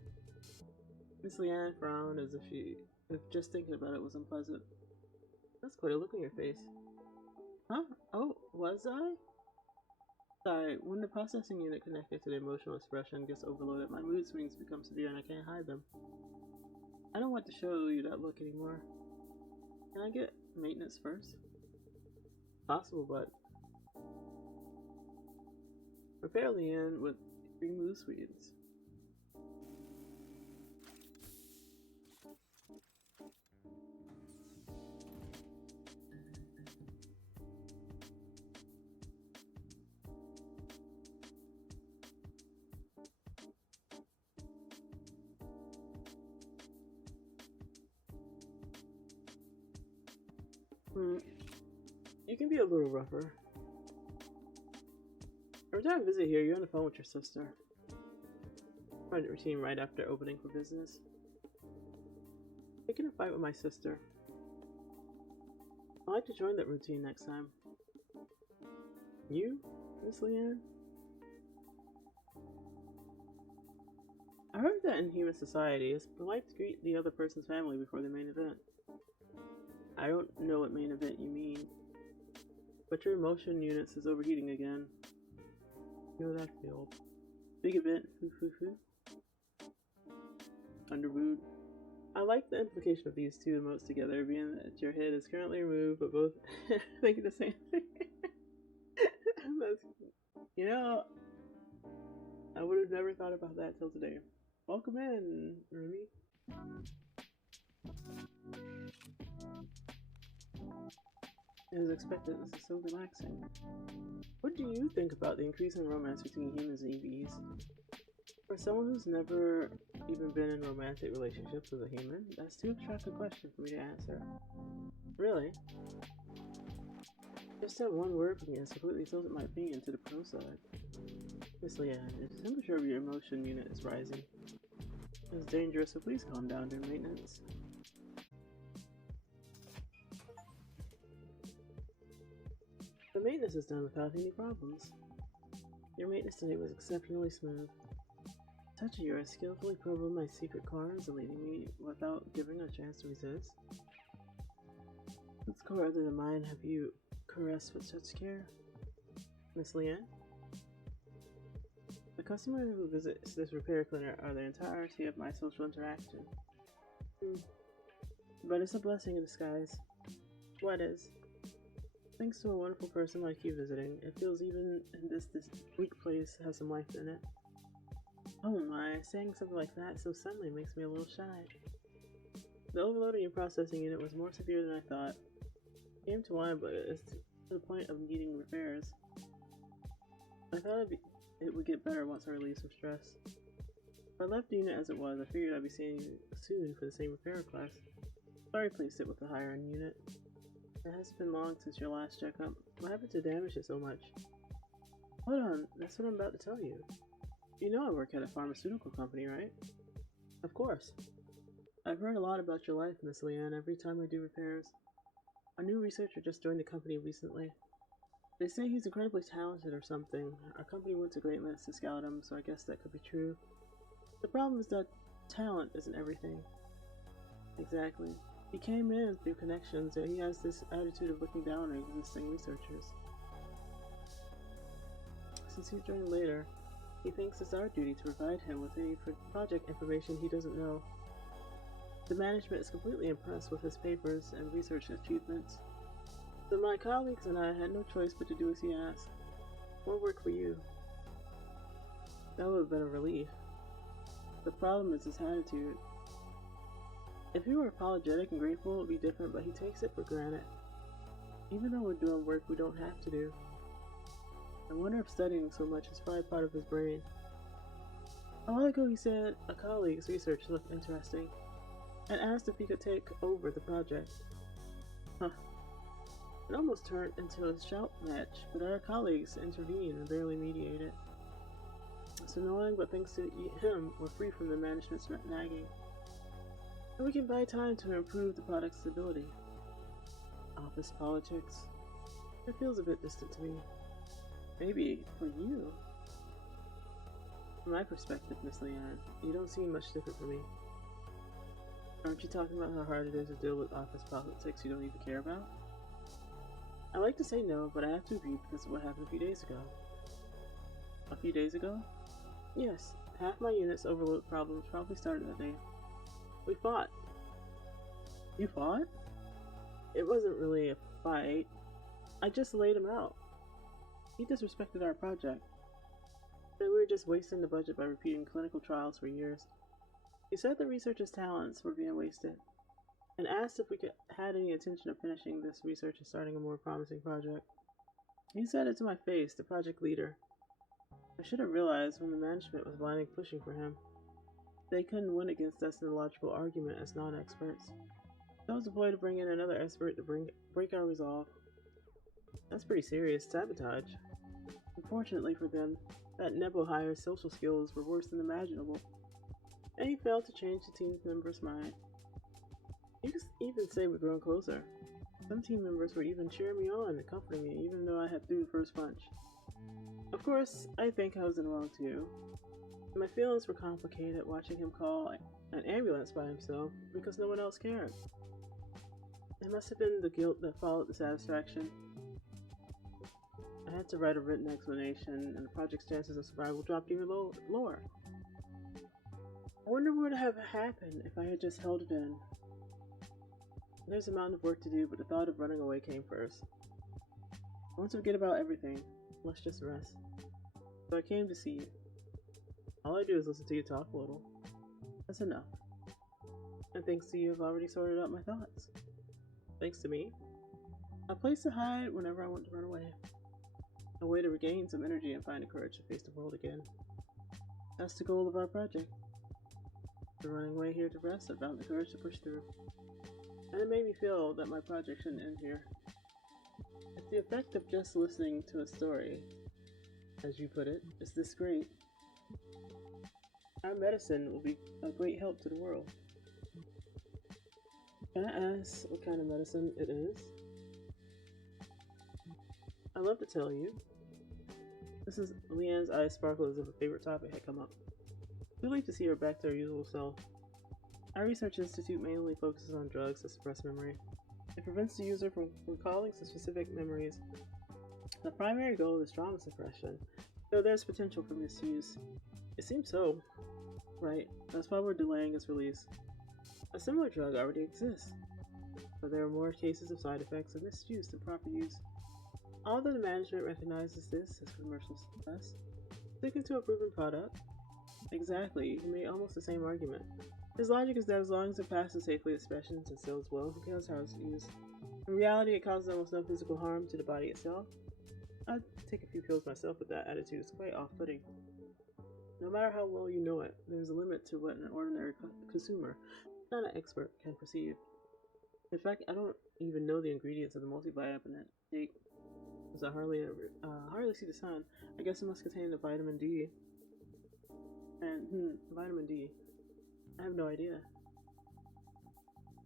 Miss Leanne frowned as if just thinking about it was unpleasant. That's quite a look on your face. Huh? Oh, was I? Sorry, when the processing unit connected to the emotional expression gets overloaded, my mood swings become severe and I can't hide them. I don't want to show you that look anymore. Can I get maintenance first? Possible, but repair Leanne with 3 mood swings. You can be a little rougher. Every time I visit here, you're on the phone with your sister. Find it routine right after opening for business. Picking a fight with my sister. I'd like to join that routine next time. You, Miss Leanne? I heard that in human society, it's polite to greet the other person's family before the main event. I don't know what main event you mean, but your emotion unit is overheating again. You know that feel. Big event, foo. Underwood. I like the implication of these two emotes together, being that your head is currently removed, but both thinking the same thing. You know, I would have never thought about that till today. Welcome in, Rumi. As expected, this is so relaxing. What do you think about the increasing romance between humans and EVs? For someone who's never even been in romantic relationships with a human, that's too abstract a question for me to answer. Really? Just that one word from you has completely tilted my opinion to the pro side. Miss Leanne, the temperature of your emotion unit is rising. It's dangerous, so please calm down during maintenance. The maintenance is done without any problems. Your maintenance today was exceptionally smooth. Touching you, I skillfully probed my secret cars and leading me without giving a chance to resist. Whose car other than mine have you caressed with such care? Miss Leanne? The customer who visits this repair clinic are the entirety of my social interaction. But it's a blessing in disguise. What is? Thanks to a wonderful person like you visiting, it feels even in this weak place has some life in it. Oh my, saying something like that so suddenly makes me a little shy. The overloading and processing unit was more severe than I thought. It came to wine, but it's to the point of needing repairs. I thought it would get better once I released some stress. If I left the unit as it was, I figured I'd be seeing you soon for the same repair class. Sorry, please sit with the higher end unit. It hasn't been long since your last checkup. What happened to damage it so much? Hold on, that's what I'm about to tell you. You know I work at a pharmaceutical company, right? Of course. I've heard a lot about your life, Miss Leanne, every time I do repairs. A new researcher just joined the company recently. They say he's incredibly talented or something. Our company went to great lengths to scout him, so I guess that could be true. The problem is that talent isn't everything. Exactly. He came in through connections, and he has this attitude of looking down on existing researchers. Since he's joined later, he thinks it's our duty to provide him with any project information he doesn't know. The management is completely impressed with his papers and research achievements. So my colleagues and I had no choice but to do as he asked. More work for you. That would have been a relief. The problem is his attitude. If he were apologetic and grateful, it would be different, but he takes it for granted. Even though we're doing work we don't have to do. I wonder if studying so much is probably part of his brain. A while ago he said a colleague's research looked interesting, and asked if he could take over the project. Huh. It almost turned into a shout match, but our colleagues intervened and barely mediated. So knowing but thanks to him, we're free from the management's nagging. And we can buy time to improve the product's stability. Office politics. It feels a bit distant to me. Maybe for you. From my perspective, Miss Leanne, you don't seem much different from me. Aren't you talking about how hard it is to deal with office politics you don't even care about? I like to say no, but I have to agree because of what happened a few days ago. A few days ago? Yes, half my unit's overload problems probably started that day. We fought. You fought? It wasn't really a fight. I just laid him out. He disrespected our project. Said we were just wasting the budget by repeating clinical trials for years. He said the researchers' talents were being wasted, and asked if we had any intention of finishing this research and starting a more promising project. He said it to my face, the project leader. I should have realized when the management was blindly pushing for him. They couldn't win against us in a logical argument as non-experts. That was a ploy to bring in another expert to break our resolve. That's pretty serious sabotage. Unfortunately for them, that Nebo hire's social skills were worse than imaginable, and he failed to change the team member's mind. You could even say we're growing closer. Some team members were even cheering me on and comforting me, even though I had threw the first punch. Of course, I think I was in the wrong too. My feelings were complicated watching him call an ambulance by himself because no one else cared. It must have been the guilt that followed the satisfaction. I had to write a written explanation, and the project's chances of survival dropped even lower. I wonder what would have happened if I had just held it in. There's a mountain of work to do, but the thought of running away came first. I want to forget about everything. Let's just rest. So I came to see you. All I do is listen to you talk a little. That's enough. And thanks to you, I've already sorted out my thoughts. Thanks to me, a place to hide whenever I want to run away. A way to regain some energy and find the courage to face the world again. That's the goal of our project. The running away here to rest, I found the courage to push through. And it made me feel that my project shouldn't end here. If the effect of just listening to a story, as you put it, is this great, our medicine will be a great help to the world. Can I ask what kind of medicine it is? I'd love to tell you. Leanne's eyes sparkled as if a favorite topic had come up. Relieved to see her back to her usual self. Our research institute mainly focuses on drugs that suppress memory. It prevents the user from recalling some specific memories. The primary goal is trauma suppression, though there's potential for misuse. It seems so, right? That's why we're delaying its release. A similar drug already exists, but there are more cases of side effects of misuse than proper use. Although the management recognizes this as commercial success, sticking to a proven product, exactly, you made almost the same argument. His logic is that as long as it passes safely inspections and sells well, who cares how it's used? In reality, it causes almost no physical harm to the body itself. I'd take a few pills myself, but that attitude is quite off-putting. No matter how well you know it, there's a limit to what an ordinary consumer, not an expert, can perceive. In fact, I don't even know the ingredients of the multivitamin I take, because I hardly see the sun. I guess it must contain the vitamin D. And, vitamin D. I have no idea.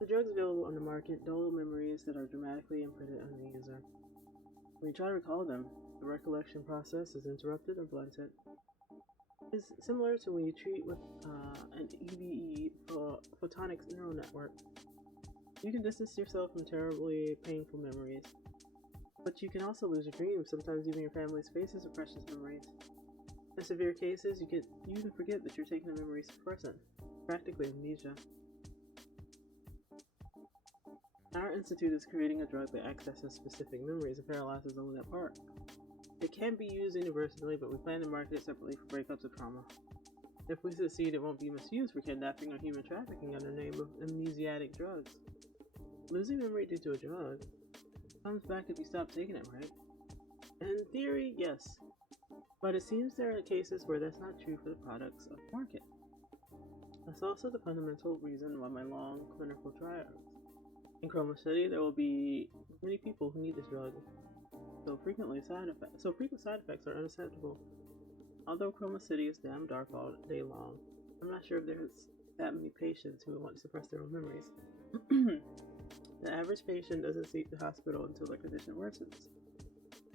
The drugs available on the market dull memories that are dramatically imprinted on the user. When you try to recall them, the recollection process is interrupted or blunted. It's similar to when you treat with an EVE, photonic neural network. You can distance yourself from terribly painful memories, but you can also lose your dreams. Sometimes even your family's faces are precious memories. In severe cases, you even forget that you're taking a memory suppressant, practically amnesia. Our institute is creating a drug that accesses specific memories and paralyzes only that part. It can be used universally, but we plan to market it separately for breakups of trauma. If we succeed, it won't be misused for kidnapping or human trafficking under the name of amnesiatic drugs. Losing memory due to a drug comes back if you stop taking it, right? In theory, yes. But it seems there are cases where that's not true for the products of the market. That's also the fundamental reason why my long clinical trials. In Chroma City, there will be many people who need this drug, so frequent side effects are unacceptable. Although Chroma City is damn dark all day long, I'm not sure if there's that many patients who would want to suppress their own memories. The average patient doesn't seek the hospital until their condition worsens.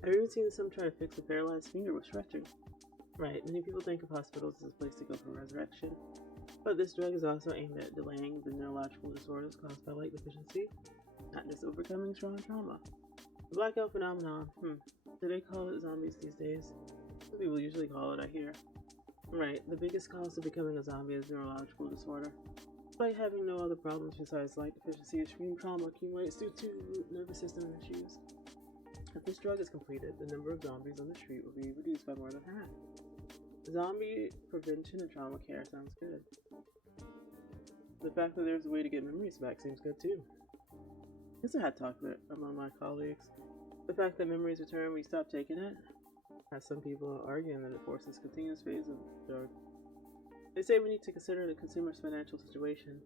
I've even seen some try to fix a paralyzed finger with stretching. Right, many people think of hospitals as a place to go for resurrection, but this drug is also aimed at delaying the neurological disorders caused by light deficiency, not just overcoming strong trauma. The blackout phenomenon, do they call it zombies these days? Some people usually call it, I hear. Right, the biggest cause of becoming a zombie is neurological disorder. Despite having no other problems besides light deficiency, extreme trauma accumulates due to root nervous system issues. If this drug is completed, the number of zombies on the street will be reduced by more than half. Zombie prevention and trauma care sounds good. The fact that there's a way to get memories back seems good too. It's a hot topic among my colleagues. The fact that memories return when you stop taking it, has some people arguing that it forces continuous phase of the drug. They say we need to consider the consumer's financial situation.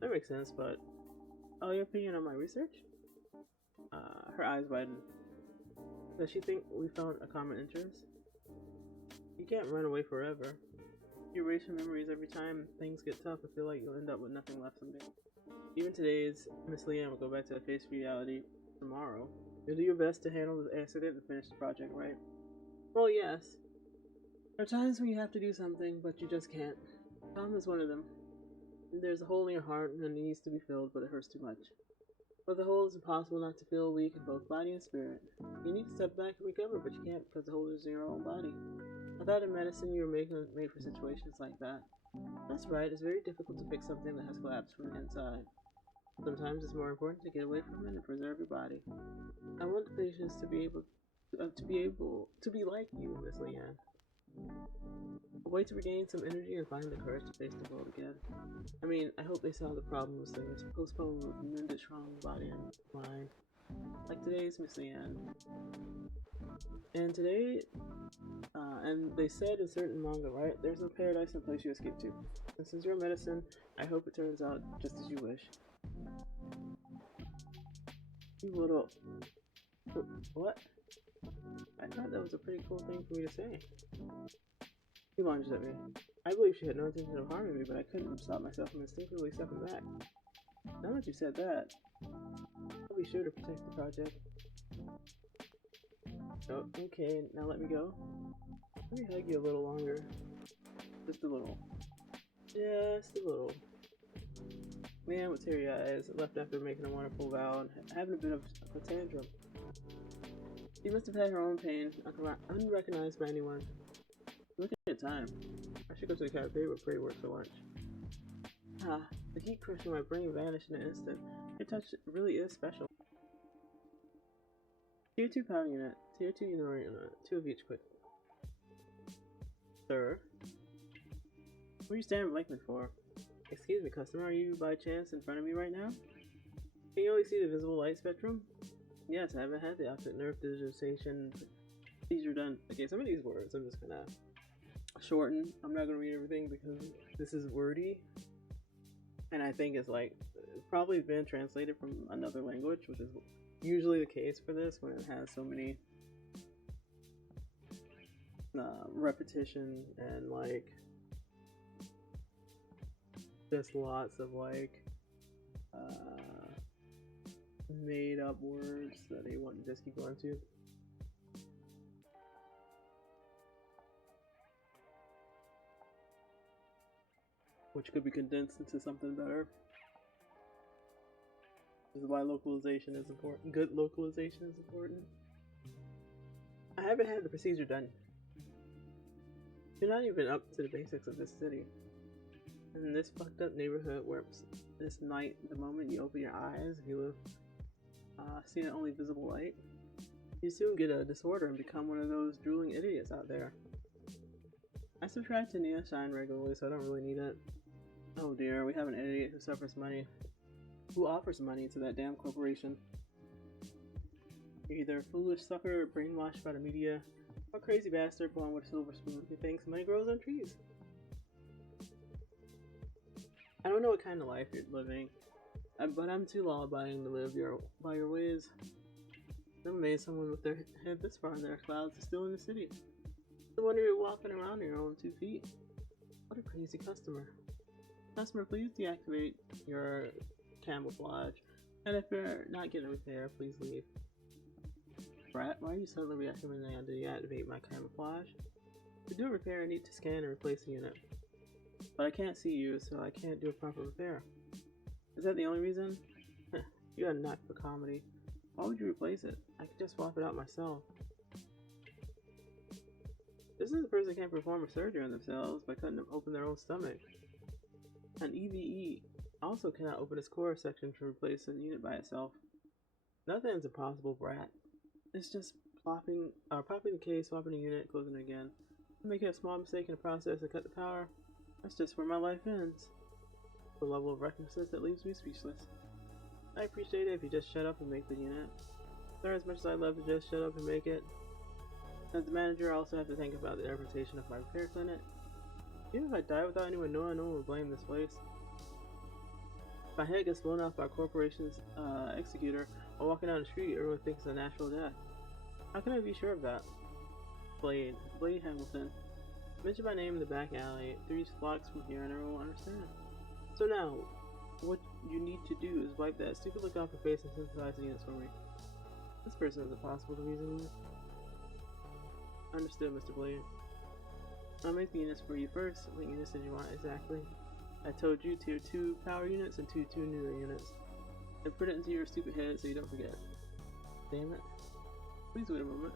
That makes sense, but your opinion on my research? Her eyes widened. Does she think we found a common interest? You can't run away forever. You erase your memories every time things get tough. I feel like you'll end up with nothing left someday. Even today's Miss Leanne will go back to face reality tomorrow. You'll do your best to handle the accident and finish the project, right? Well, yes. There are times when you have to do something, but you just can't. Trauma is one of them. There's a hole in your heart and it needs to be filled, but it hurts too much. But the hole is impossible not to feel weak in both body and spirit. You need to step back and recover, but you can't because the hole is in your own body. I thought in medicine you were made for situations like that. That's right, it's very difficult to fix something that has collapsed from the inside. Sometimes it's more important to get away from it and preserve your body. I want the patients to be able to be like you, Miss Leanne. A way to regain some energy and find the courage to face the world again. I mean, I hope they saw the problems that was postponed with mended strong body and mind. Like today's Miss Leanne. And today, and they said in certain manga, right? There's no paradise and place you escape to. And since you're medicine, I hope it turns out just as you wish. You little... What? I thought that was a pretty cool thing for me to say. She lunged at me. I believe she had no intention of harming me, but I couldn't stop myself from instinctively stepping back. Now that you said that, I'll be sure to protect the project. Oh, okay, now let me go. Let me hug you a little longer. Just a little. Just a little. Man with teary eyes, left after making a wonderful vow and having a bit of a tantrum. She must have had her own pain, unrecognized by anyone. Look at the time. I should go to the cafe before work for lunch. Ah, the heat crushing my brain vanished in an instant. Your touch really is special. Tier 2 power unit, Tier 2 unit, 2 of each quick. Sir? What are you staring blankly for? Excuse me, customer, are you by chance in front of me right now? Can you only see the visible light spectrum? Yes, I haven't had the optic nerve digitization procedure done. Okay, some of these words I'm just gonna shorten. I'm not gonna read everything because this is wordy. And I think it's like probably been translated from another language, which is usually the case for this when it has so many repetition and like just lots of like made up words that they want to just keep going to. Which could be condensed into something better. This is why localization is important. Good localization is important. I haven't had the procedure done. You're not even up to the basics of this city. In this fucked up neighborhood where this night, the moment you open your eyes, if you live seeing only visible light, you soon get a disorder and become one of those drooling idiots out there. I subscribe to Neoshine regularly, so I don't really need it. Oh dear, we have an idiot who suffers money. Who offers money to that damn corporation? You're either a foolish sucker brainwashed by the media, or a crazy bastard born with a silver spoon who thinks money grows on trees. I don't know what kind of life you're living, but I'm too law-abiding to live by your ways. I'm amazed someone with their head this far in their clouds is still in the city. No wonder you're walking around on your own 2 feet. What a crazy customer. Customer, please deactivate your camouflage, and if you're not getting a repair, please leave. Brat, why are you suddenly recommending I deactivate my camouflage? To do a repair, I need to scan and replace the unit. But I can't see you, so I can't do a proper repair. Is that the only reason? You got a knack for comedy. Why would you replace it? I could just swap it out myself. This is a person who can't perform a surgery on themselves by cutting open their own stomach. An EVE also cannot open its core section to replace a unit by itself. Nothing is impossible, Brat. It's just popping the case, swapping a unit, closing it again. Making a small mistake in the process and cut the power. That's just where my life ends. The level of recklessness that leaves me speechless. I appreciate it if you just shut up and make the unit. Sorry, as much as I'd love to just shut up and make it. As the manager, I also have to think about the reputation of my repair clinic. Even if I die without anyone knowing, no one will blame this place. If my head gets blown off by a corporation's executor while walking down the street, everyone thinks it's a natural death. How can I be sure of that? Blade Hamilton. Mention my name in the back alley, 3 blocks from here, and everyone will understand. So now, what you need to do is wipe that stupid look off your face and synthesize the units for me. This person isn't possible to reason with. Understood, Mr. Blade. I'll make the units for you first. What units did you want exactly? I told you tier 2 power units and 2 newer units. And put it into your stupid head so you don't forget. Damn it. Please wait a moment.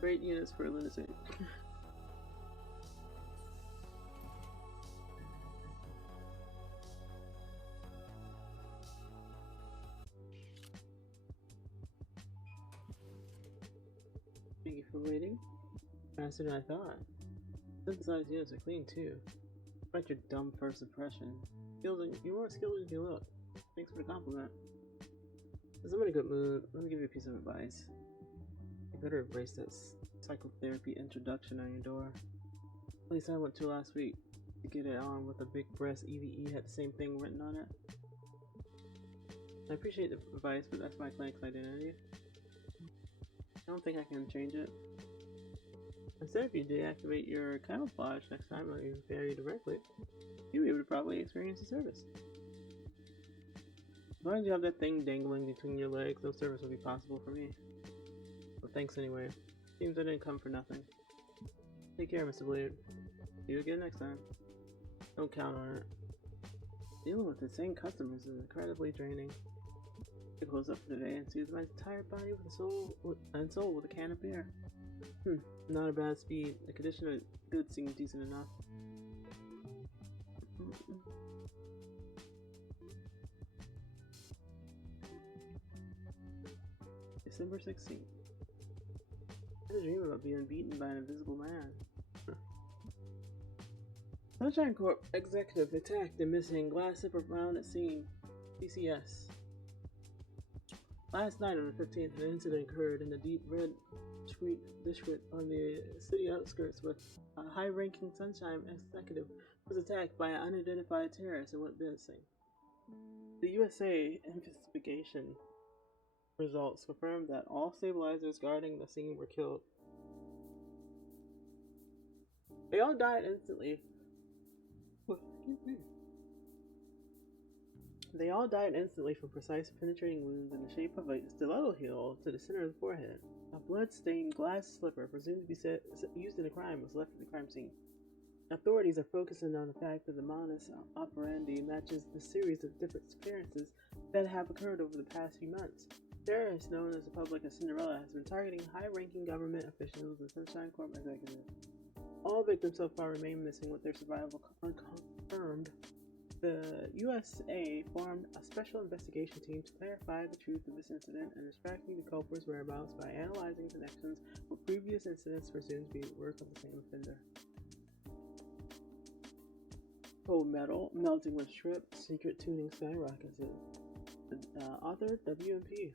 Great units for a lunatic. Thank you for waiting. Faster than I thought. Synthesized units are clean too. Despite your dumb first impression, you're more skilled than you look. Thanks for the compliment. As I'm in a good mood, let me give you a piece of advice. You better embrace that psychotherapy introduction on your door. The place I went to last week to get it on with a big breast EVE had the same thing written on it. I appreciate the advice, but that's my clinic's identity. I don't think I can change it. Instead, if you deactivate your camouflage next time when you repair you directly, you'll be able to probably experience the service. As long as you have that thing dangling between your legs, no service will be possible for me. Well, thanks anyway. Seems I didn't come for nothing. Take care, Mr. Blade. See you again next time. Don't count on it. Dealing with insane customers is incredibly draining. I close up for the day and soothe my tired body with soul with a can of beer. Not a bad speed. The condition of goods seems decent enough. December 16th. I had a dream about being beaten by an invisible man. Sunshine Corp executive attacked and missing glass slipper found at scene. CCS. Last night on the 15th, an incident occurred in the deep red street district on the city outskirts with a high-ranking Sunshine executive was attacked by an unidentified terrorist and went missing. The USA investigation results confirmed that all stabilizers guarding the scene were killed. They all died instantly. They all died instantly from precise penetrating wounds in the shape of a stiletto heel to the center of the forehead. A blood-stained glass slipper, presumed to be used in a crime, was left at the crime scene. Authorities are focusing on the fact that the modus operandi matches the series of different disappearances that have occurred over the past few months. Terrorists known as the public as Cinderella has been targeting high-ranking government officials and Sunshine Corp executives. All victims so far remain missing, with their survival unconfirmed. The USA formed a special investigation team to clarify the truth of this incident and is tracking the culprit's whereabouts by analyzing connections with previous incidents presumed to be the work of the same offender. Cold metal melting with shrimp, secret tuning skyrockets. Author WMP.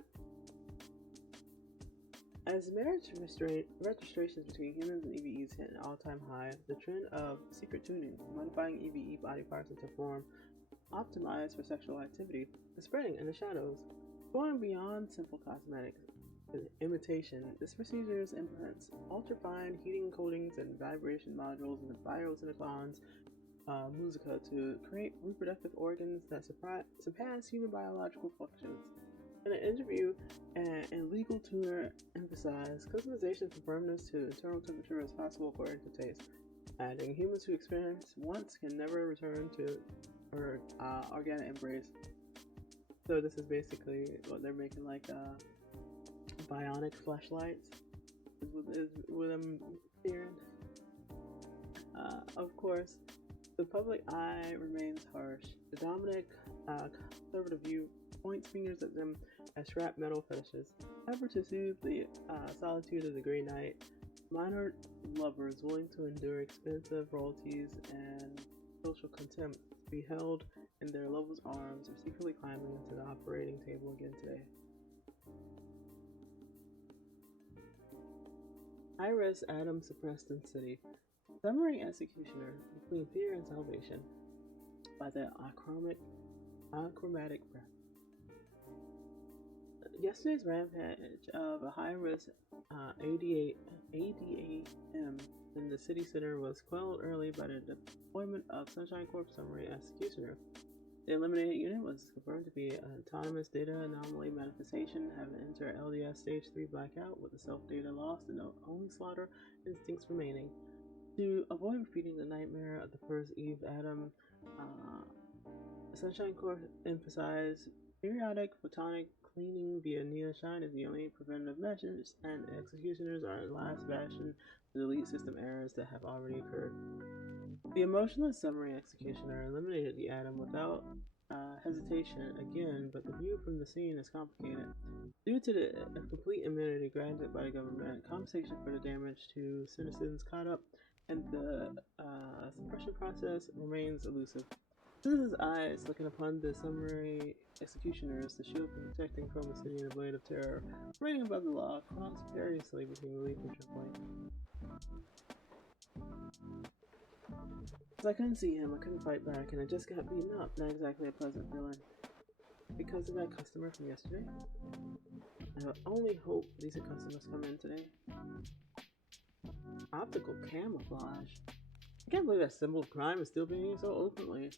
As marriage registrations between humans and EVEs hit an all-time high, the trend of secret tuning, modifying EVE body parts into form optimized for sexual activity, is spreading in the shadows. Going beyond simple cosmetic imitation, this procedure implements ultrafine heating coatings and vibration modules in the biosilicons musica to create reproductive organs that surpass human biological functions. In an interview, and legal tuner emphasized customization from firmness to internal temperature as possible according to taste, adding humans who experience once can never return to organic embrace. So this is basically what they're making, like bionic fleshlights is what I'm hearing. Of course, the public eye remains harsh. The dominant conservative view points fingers at them as scrap metal fetishes. However, to soothe the solitude of the Grey Knight, minor lovers willing to endure expensive royalties and social contempt to be held in their lover's arms are secretly climbing into the operating table again today. High-risk Adam suppressed in city. Summary executioner between fear and salvation by the achromatic breath. Yesterday's rampage of a high-risk ADAM in the city center was quelled early by the deployment of Sunshine Corp Summary Executioner. The eliminated unit was confirmed to be an autonomous data anomaly manifestation, having entered LDS Stage 3 blackout with the self-data lost and only slaughter instincts remaining. To avoid repeating the nightmare of the first Eve Adam, Sunshine Corp emphasized periodic photonic cleaning via neoshine is the only preventative measures, and executioners are the last bastion to delete system errors that have already occurred. The emotionless summary executioner eliminated the Atom without hesitation again, but the view from the scene is complicated. Due to the complete immunity granted by the government, compensation for the damage to citizens caught up, and the suppression process remains elusive. Citizens' eyes looking upon the summary executioners, the shield protecting Chroma City and the blade of terror, reigning above the law, cross variously between relief and checkpoint. As I couldn't see him, I couldn't fight back, and I just got beaten up. Not exactly a pleasant feeling. Because of that customer from yesterday? I only hope decent customers come in today. Optical camouflage. I can't believe that symbol of crime is still being used so openly.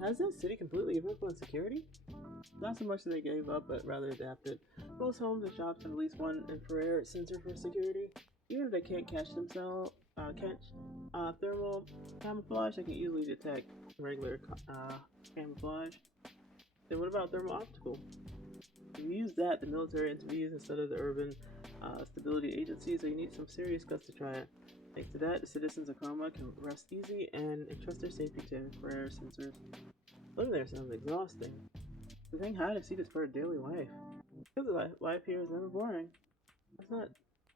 Has that city completely given up on security? Not so much that they gave up, but rather adapted. Most homes and shops have at least one infrared sensor for security. Even if they can't catch thermal camouflage, they can easily detect regular camouflage. Then what about thermal optical? If you use that, the military intervenes instead of the urban stability agency, so you need some serious guts to try it. Thanks to that, the citizens of Chroma can rest easy and entrust their safety to infrared sensors. Living there sounds exhausting. The thing high to see this part of daily life. Because life here is never boring. It's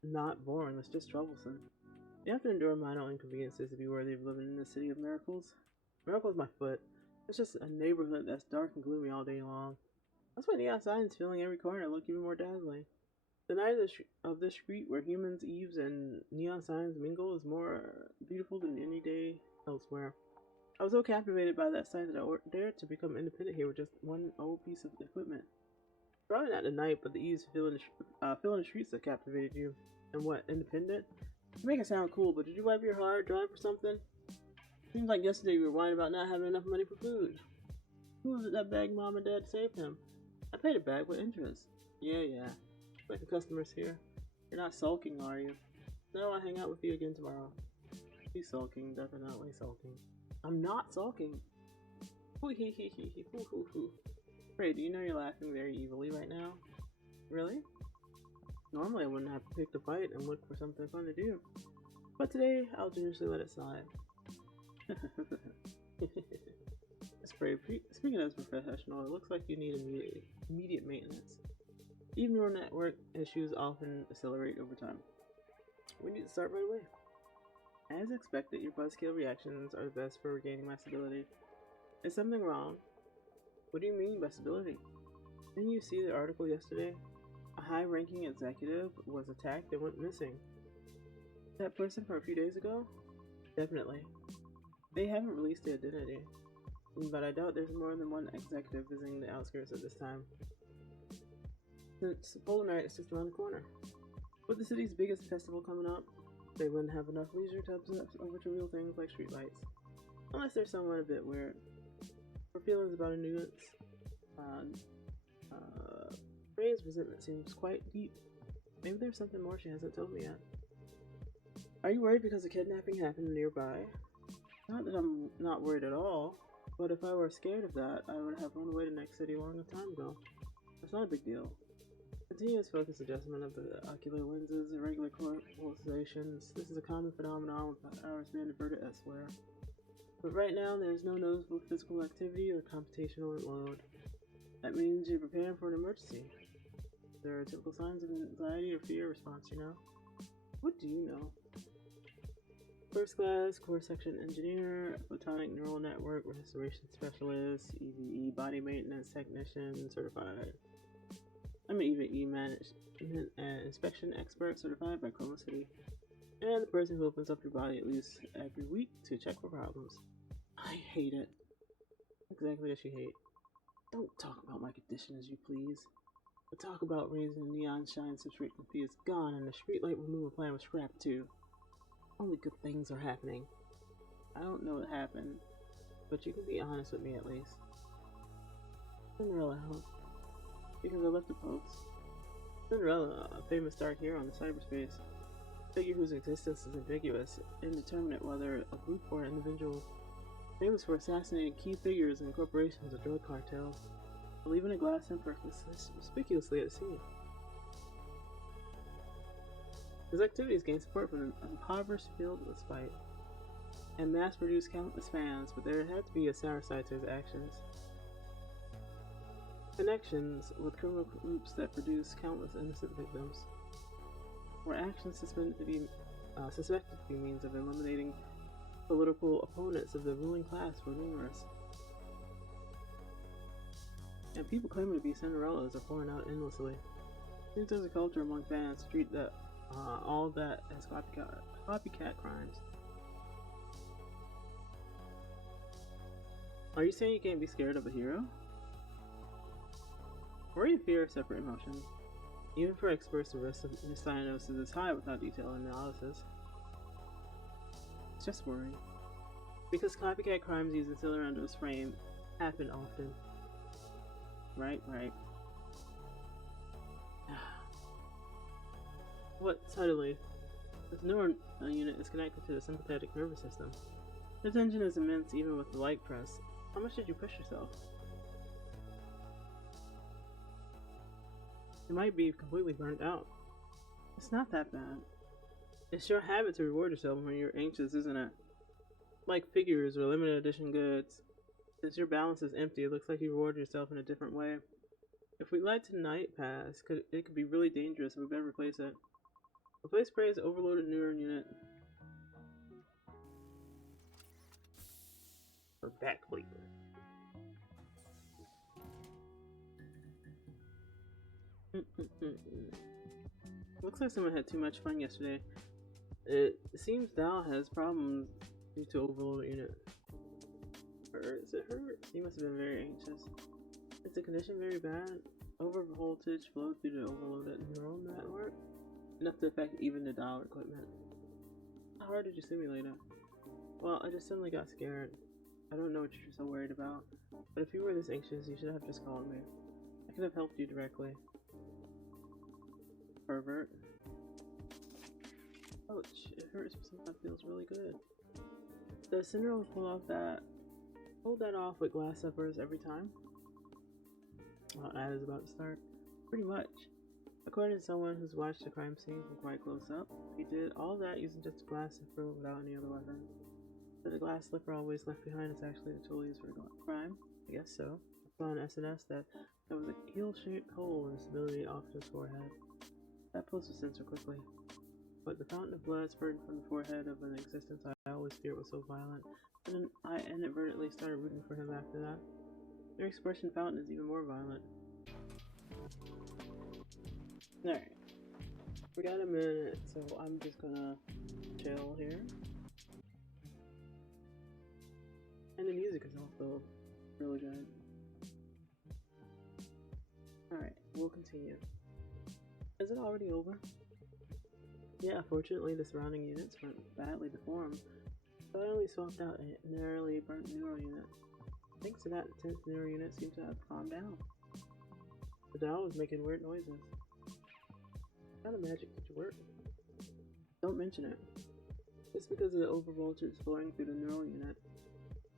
not boring, it's just troublesome. You have to endure minor inconveniences to be worthy of living in the city of miracles. Miracle's my foot. It's just a neighborhood that's dark and gloomy all day long. That's why neon signs filling every corner look even more dazzling. The night of this street where humans, eaves, and neon signs mingle is more beautiful than any day elsewhere. I was so captivated by that sight that I dared to become independent here with just one old piece of equipment. Probably not the night, but the ease of filling the streets that captivated you. And what, independent? You make it sound cool, but did you wipe your hard drive or something? Seems like yesterday you were whining about not having enough money for food. Who was it that begged mom and dad to save him? I paid it back with interest. Yeah. Like the customers here. You're not sulking, are you? No, I'll hang out with you again tomorrow. He's sulking, definitely sulking. I'm not sulking. Hoo hee hee hee hee hoo hoo hoo. Ray, do you know you're laughing very evilly right now? Really? Normally I wouldn't have to pick a fight and look for something fun to do. But today, I'll generously let it slide. Speaking as a professional, it looks like you need immediate maintenance. Even neural network issues often accelerate over time. We need to start right away. As expected, your buzzkill reactions are the best for regaining my stability. Is something wrong? What do you mean by stability? Didn't you see the article yesterday? A high-ranking executive was attacked and went missing. That person from a few days ago? Definitely. They haven't released the identity, but I doubt there's more than one executive visiting the outskirts at this time. Since Polar Night is just around the corner. With the city's biggest festival coming up, they wouldn't have enough leisure to obsess over trivial things like streetlights. Unless there's someone a bit weird. Her feelings about a nuance. Ray's resentment seems quite deep. Maybe there's something more she hasn't told me yet. Are you worried because a kidnapping happened nearby? Not that I'm not worried at all, but if I were scared of that, I would have run away to the next city a long time ago. It's not a big deal. Continuous focus adjustment of the ocular lenses, irregular pulsations. This is a common phenomenon with hours being diverted elsewhere. But right now, there is no noticeable physical activity or computational load. That means you're preparing for an emergency. There are typical signs of anxiety or fear response, you know? What do you know? First class, core section engineer, photonic neural network restoration specialist, EVE body maintenance technician, certified. I'm an EVE management and inspection expert certified by Chroma City. And the person who opens up your body at least every week to check for problems. I hate it. Exactly as you hate. Don't talk about my condition as you please. But talk about raising the neon shine subscription fee is gone and the streetlight removal plan was scrapped too. Only good things are happening. I don't know what happened, but you can be honest with me at least. Cinderella helped. Because I left the post. Cinderella, a famous dark hero in cyberspace. A figure whose existence is ambiguous, indeterminate whether a group or an individual. Famous for assassinating key figures in corporations or drug cartels. Leaving a glass imprint conspicuously at the scene. His activities gained support from an impoverished field with spite, and mass-produced countless fans, but there had to be a sour side to his actions. Connections with criminal groups that produce countless innocent victims, were actions suspected to be means of eliminating political opponents of the ruling class were numerous. And people claiming to be Cinderellas are pouring out endlessly. Seems there's a culture among fans to treat that all that as copycat crimes. Are you saying you can't be scared of a hero? Worry and fear are separate emotions. Even for experts, the risk of misdiagnosis is high without detailed analysis. It's just worry. Because copycat crimes using Cinderella's frame happen often. Right. What suddenly? This neural unit is connected to the sympathetic nervous system. The tension is immense even with the light press. How much did you push yourself? You might be completely burnt out. It's not that bad. It's your habit to reward yourself when you're anxious, isn't it? Like figures or limited edition goods. Since your balance is empty, it looks like you reward yourself in a different way. If we let tonight pass, it could be really dangerous and we better replace it. Replace Prey's overloaded neuron unit. Or back bleeper. Looks like someone had too much fun yesterday. It seems Dal has problems due to overloaded unit. Or is it her? He must have been very anxious. Is the condition very bad? Overvoltage flow due to overloaded neural network? Enough to affect even the dial equipment. How hard did you simulate it? Well, I just suddenly got scared. I don't know what you're so worried about, but if you were this anxious, you should have just called me. I could have helped you directly. Pervert. Ouch, it hurts, but sometimes feels really good. Does Cinderella pull that off with glass slippers every time? Well, ad is about to start. Pretty much. According to someone who's watched the crime scene from quite close up, he did all that using just a glass slipper without any other weapon. But the glass slipper always left behind is actually the tool used for crime? I guess so. I saw on SNS that there was a heel-shaped hole in the civilian officer's forehead. That post was censored quickly. But the fountain of blood spurting from the forehead of an existence I always feared was so violent, and then I inadvertently started rooting for him after that. Their expression fountain is even more violent. Alright. We got a minute, so I'm just gonna chill here. And the music is also really good. Alright, we'll continue. Is it already over? Yeah, fortunately the surrounding units weren't badly deformed, so I only swapped out a narrowly burnt neural unit. Thanks to that, the 10th neural unit seemed to have calmed down. The dial was making weird noises. How the magic did you work? Don't mention it. Just because of the overvoltage flowing through the neural unit,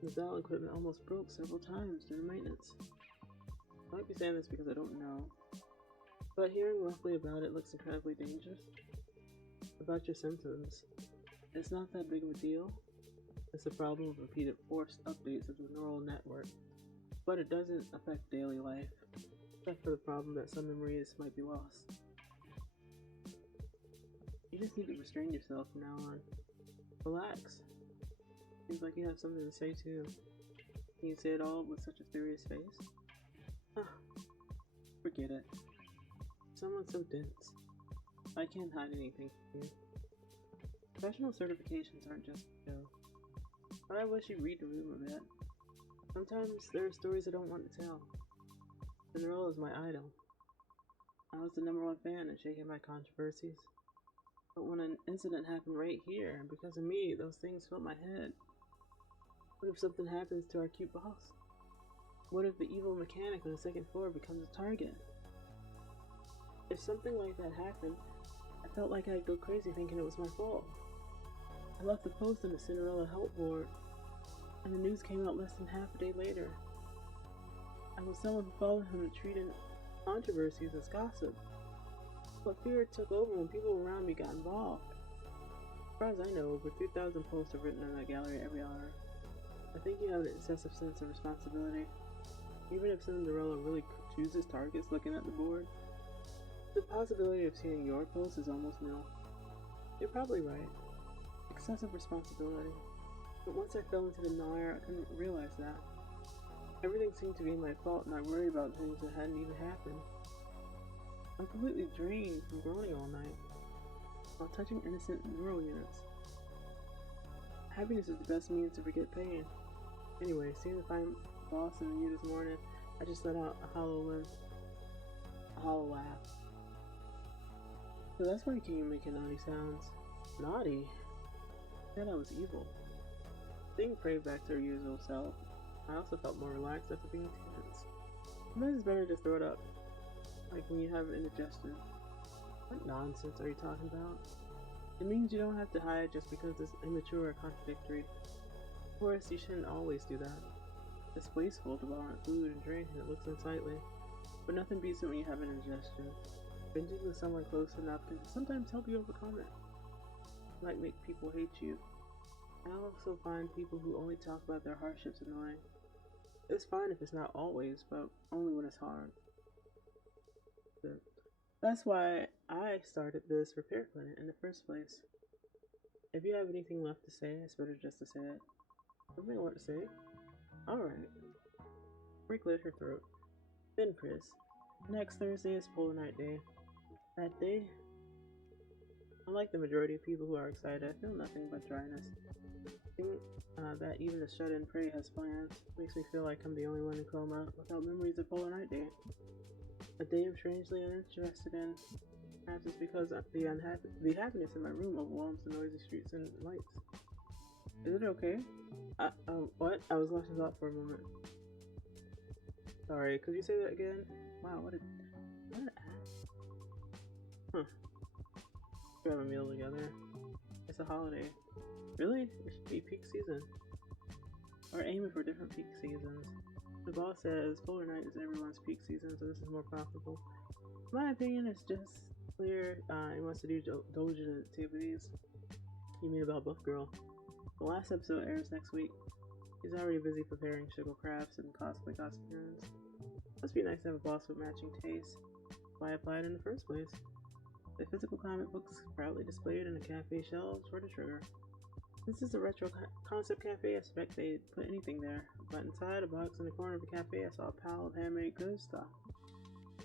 the dial equipment almost broke several times during maintenance. I might be saying this because I don't know, but hearing roughly about it looks incredibly dangerous. About your symptoms, it's not that big of a deal. It's a problem of repeated forced updates of the neural network, but it doesn't affect daily life, except for the problem that some memories might be lost. You just need to restrain yourself from now on. Relax. Seems like you have something to say too. Can you say it all with such a serious face? Forget it. Someone's so dense. I can't hide anything from you. Professional certifications aren't just a show. But I wish you'd read the room a bit. Sometimes there are stories I don't want to tell. Cinderella is my idol. I was the #1 fan in shaking my controversies. But when an incident happened right here, and because of me, those things filled my head. What if something happens to our cute boss? What if the evil mechanic on the 2nd floor becomes a target? If something like that happened, I felt like I'd go crazy thinking it was my fault. I left the post on the Cinderella help board, and the news came out less than half a day later. I was someone who followed him and treated controversies as gossip. But fear took over when people around me got involved. As far as I know, over 2,000 posts are written in that gallery every hour. I think you have an excessive sense of responsibility. Even if Cinderella really chooses targets looking at the board, the possibility of seeing your post is almost nil. You're probably right. Excessive responsibility. But once I fell into the mire, I couldn't realize that. Everything seemed to be my fault, and I worried about things that hadn't even happened. I'm completely drained from groaning all night, while touching innocent neural units. Happiness is the best means to forget pain. Anyway, seeing the fine boss in you this morning, I just let out a hollow laugh. So that's why you came making naughty sounds. Naughty? I thought I was evil. Seeing Prey back to her usual self, I also felt more relaxed after being tense. Sometimes it's better to throw it up, like when you have indigestion. What nonsense are you talking about? It means you don't have to hide just because it's immature or contradictory. Of course, you shouldn't always do that. It's wasteful to borrow food and drink and it looks unsightly. But nothing beats it when you have an indigestion. Binging with someone close enough can sometimes help you overcome it. It might make people hate you. I also find people who only talk about their hardships annoying. It's fine if it's not always, but only when it's hard. That's why I started this repair clinic in the first place. If you have anything left to say, it's better just to say it. Something I want to say? Alright. Rick cleared her throat. Then Chris. Next Thursday is Polar Night Day. That day, unlike the majority of people who are excited, I feel nothing but dryness. I think that even the shut-in prey has plans makes me feel like I'm the only one in coma without memories of Polar Night Day. A day I'm strangely uninterested in. Perhaps it's because the happiness in my room overwhelms the noisy streets and lights. Is it okay? What? I was lost in thought for a moment. Sorry, could you say that again? Wow, what an ass. Huh. We have a meal together. It's a holiday. Really? It should be peak season. We're aiming for different peak seasons. The boss says Polar Night is everyone's peak season, so this is more profitable. In my opinion, it's just clear he wants to do Doujin activities. You mean about Buff Girl? The last episode airs next week. He's already busy preparing sugar crafts and cosplay costumes. Must be nice to have a boss with matching tastes. Why apply it in the first place? The physical comic books proudly displayed in the cafe shelves were the trigger. This is a retro concept cafe. I expect they'd put anything there, but inside a box in the corner of the cafe, I saw a pile of handmade goods stuff.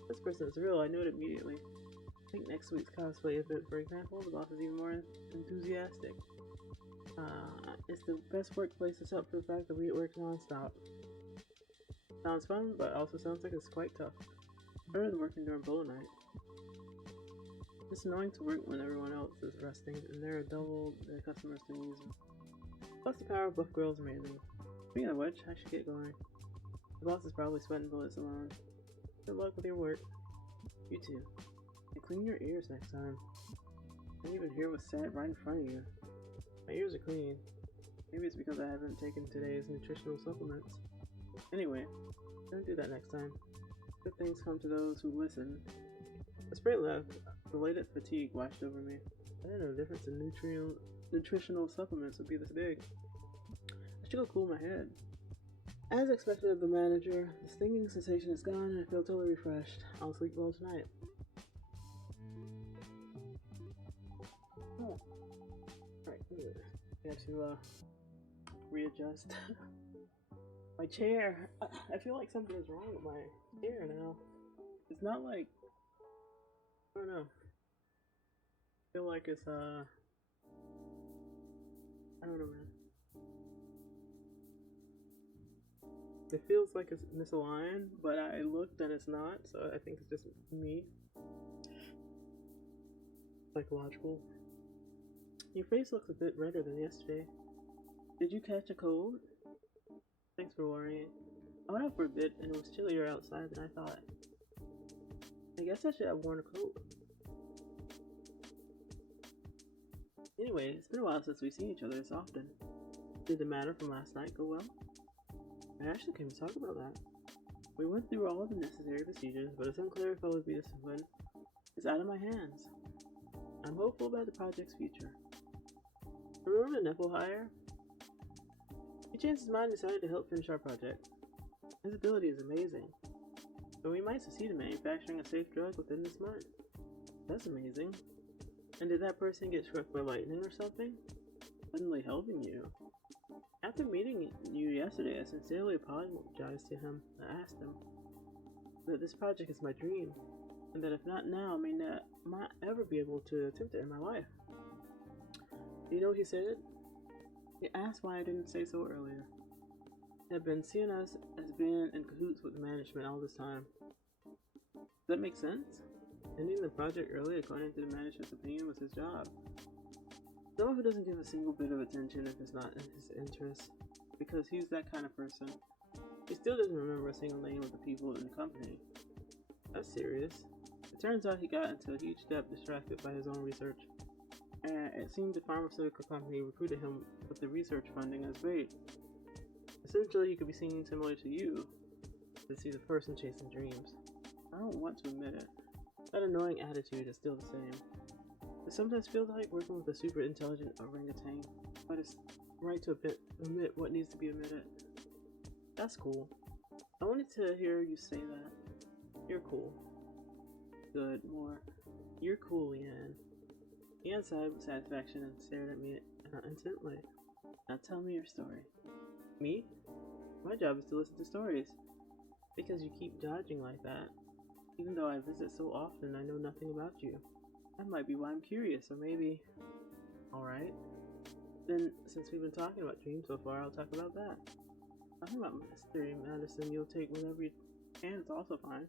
This person is real. I knew it immediately. I think next week's cosplay event, for example, the boss is even more enthusiastic. It's the best workplace except for the fact that we work non-stop. Sounds fun, but also sounds like it's quite tough. Better than working during Polar Night. It's annoying to work when everyone else is resting, and there are double the customers to use them. Plus, the power of Buff Girl is amazing. Speaking of which, I should get going. The boss is probably sweating bullets alone. Good luck with your work. You too. And clean your ears next time. I didn't even hear what's said right in front of you. My ears are clean. Maybe it's because I haven't taken today's nutritional supplements. Anyway, don't do that next time. Good things come to those who listen. A spray left. Related fatigue washed over me. I didn't know the difference in nutritional supplements would be this big. I should go cool my head. As expected of the manager, the stinging sensation is gone and I feel totally refreshed. I'll sleep well tonight. Oh. Alright, I have to readjust my chair. I feel like something is wrong with my chair now. It's not like, I don't know. I feel like it's I don't know, man. It feels like it's misaligned, but I looked and it's not, so I think it's just me. Psychological. Your face looks a bit redder than yesterday. Did you catch a cold? Thanks for worrying. I went out for a bit and it was chillier outside than I thought. I guess I should have worn a coat. Anyway, it's been a while since we've seen each other this often. Did the matter from last night go well? I actually came to talk about that. We went through all of the necessary procedures, but it's unclear if I would be disciplined. It's out of my hands. I'm hopeful about the project's future. Remember the nipple hire? He changed his mind and decided to help finish our project. His ability is amazing. So we might succeed in manufacturing a safe drug within this month. That's amazing. And did that person get struck by lightning or something? Suddenly helping you. After meeting you yesterday, I sincerely apologized to him. I asked him that this project is my dream, and that if not now, I may not ever be able to attempt it in my life. Do you know what he said? He asked why I didn't say so earlier. He had been seeing us as being in cahoots with the management all this time. Does that make sense? Ending the project early, according to the management's opinion, was his job. Someone who doesn't give a single bit of attention if it's not in his interest, because he's that kind of person. He still doesn't remember a single name of the people in the company. That's serious. It turns out he got into a huge debt distracted by his own research, and it seemed the pharmaceutical company recruited him with the research funding as bait. Essentially, he could be seen similar to you, to see the person chasing dreams. I don't want to admit it. That annoying attitude is still the same. It sometimes feels like working with a super intelligent orangutan, but it's right to admit what needs to be admitted. That's cool. I wanted to hear you say that. You're cool. Good, more. You're cool, Leanne. Leanne sighed with satisfaction and stared at me intently. Now tell me your story. Me? My job is to listen to stories. Because you keep dodging like that. Even though I visit so often, I know nothing about you. That might be why I'm curious, or maybe... Alright. Then, since we've been talking about dreams so far, I'll talk about that. Talking about mystery medicine you'll take whenever you can is also fine.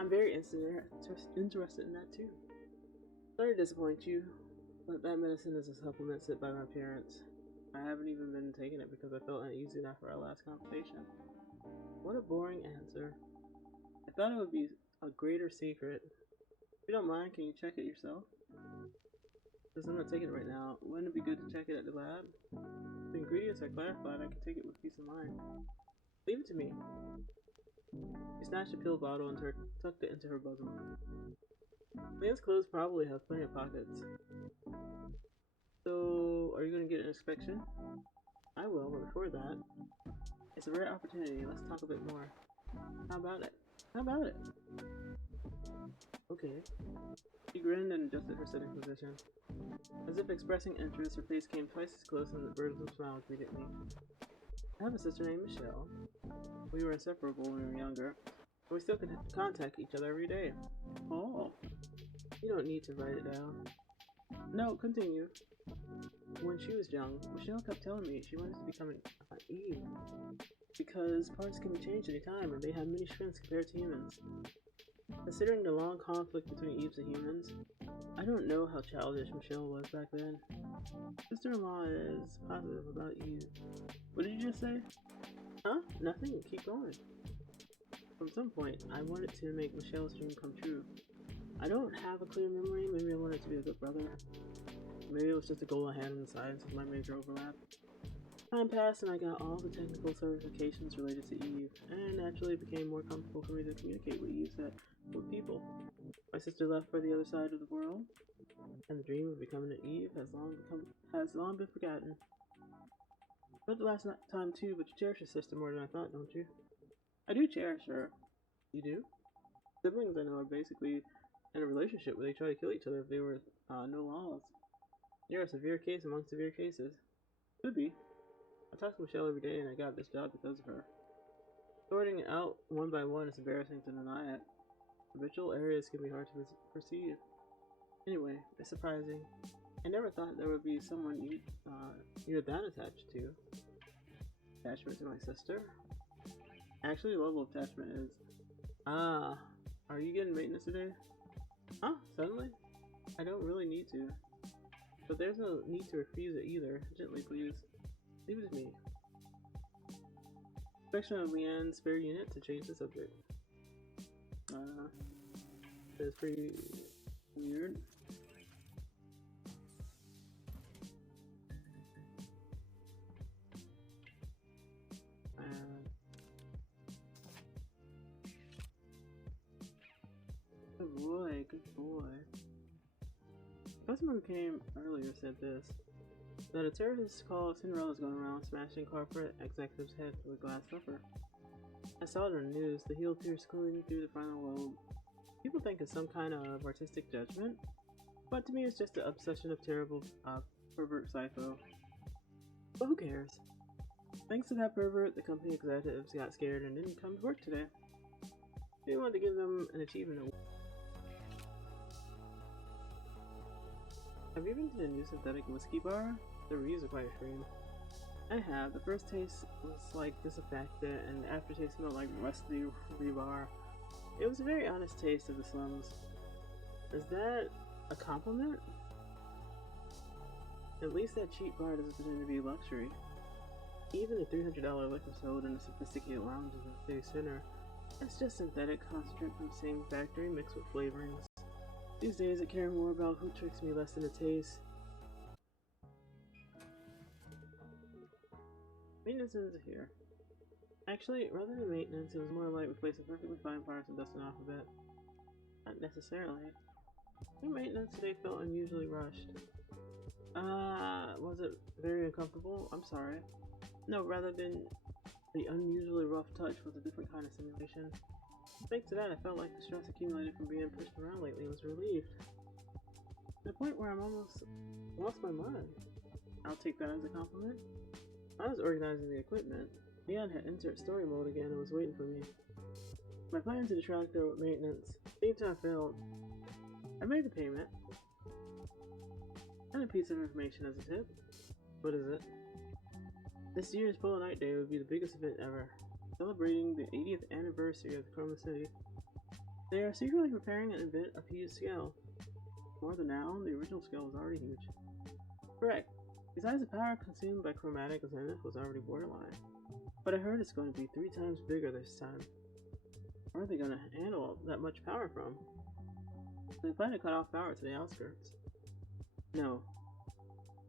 I'm very interested in that too. Sorry to disappoint you, but that medicine is a supplement sent by my parents. I haven't even been taking it because I felt uneasy after our last conversation. What a boring answer. I thought it would be a greater secret. If you don't mind, can you check it yourself? Since I'm not taking it right now, wouldn't it be good to check it at the lab? If the ingredients are clarified, I can take it with peace of mind. Leave it to me. She snatched a pill bottle and tucked it into her bosom. Leanne's clothes probably have plenty of pockets. So, are you going to get an inspection? I will, but before that, it's a rare opportunity. Let's talk a bit more. How about it? How about it? Okay. She grinned and adjusted her sitting position. As if expressing interest, her face came twice as close and the bird's smile greeted me. I have a sister named Michelle. We were inseparable when we were younger, but we still contact each other every day. Oh. You don't need to write it down. No, continue. When she was young, Michelle kept telling me she wanted to become an Eve. Because parts can be changed any time and they have many strengths compared to humans. Considering the long conflict between Eves and humans, I don't know how childish Michelle was back then. Sister-in-law is positive about you. What did you just say? Huh? Nothing. Keep going. From some point, I wanted to make Michelle's dream come true. I don't have a clear memory. Maybe I wanted to be a good brother. Maybe it was just a goal I had in the science of my major overlap. Time passed and I got all the technical certifications related to Eve, and naturally it became more comfortable for me to communicate with Eve than with people. My sister left for the other side of the world, and the dream of becoming an Eve has long been forgotten. But the last time too, but you cherish your sister more than I thought, don't you? I do cherish her. You do? Siblings I know are basically in a relationship where they try to kill each other if there were no laws. You're a severe case among severe cases. Could be. I talk to Michelle every day and I got this job because of her. Sorting it out one by one is embarrassing to deny it. Habitual areas can be hard to perceive. Anyway, it's surprising. I never thought there would be someone you're that attached to. Attachment to my sister? Actually, level of attachment is... Ah, are you getting maintenance today? Huh? Suddenly? I don't really need to. But there's no need to refuse it either. Gently, please. Leave it to me. Inspection of Leanne's spare unit to change the subject. That's pretty weird. Good boy, good boy. The customer who came earlier said this. That a terrorist called Cinderella's going around smashing corporate executives' heads with glass slipper. I saw it on the news, the heel pierced clean through the frontal lobe. People think it's some kind of artistic judgment, but to me it's just an obsession of terrible pervert psycho. But who cares? Thanks to that pervert, the company executives got scared and didn't come to work today. We wanted to give them an achievement award. Have you been to the new synthetic whiskey bar? The reviews are quite extreme. I have. The first taste was like disaffected, and the aftertaste smelled like rusty rebar. It was a very honest taste of the slums. Is that a compliment? At least that cheap bar doesn't pretend to be luxury. Even the $300 liquor sold in the sophisticated lounges in the city center It's just synthetic concentrate from the same factory mixed with flavorings. These days I care more about who tricks me less than the taste. Maintenance is here. Actually, rather than maintenance, it was more like replacing perfectly fine parts and dusting off a bit. Not necessarily. The maintenance today felt unusually rushed. Was it very uncomfortable? I'm sorry. No, rather than the unusually rough touch was a different kind of simulation. Thanks to that, I felt like the stress accumulated from being pushed around lately was relieved. To the point where I'm almost lost my mind. I'll take that as a compliment. I was organizing the equipment. Leanne had entered story mode again and was waiting for me. My plan to detract their maintenance seemed to have failed. I made the payment. And a piece of information as a tip. What is it? This year's Polar Night Day would be the biggest event ever, celebrating the 80th anniversary of the Chroma City. They are secretly preparing an event of huge scale. More than now, the original scale was already huge. Correct. Besides, the power consumed by chromatic zenith was already borderline. But I heard it's going to be 3 times bigger this time. Where are they going to handle that much power from? They plan to cut off power to the outskirts. No.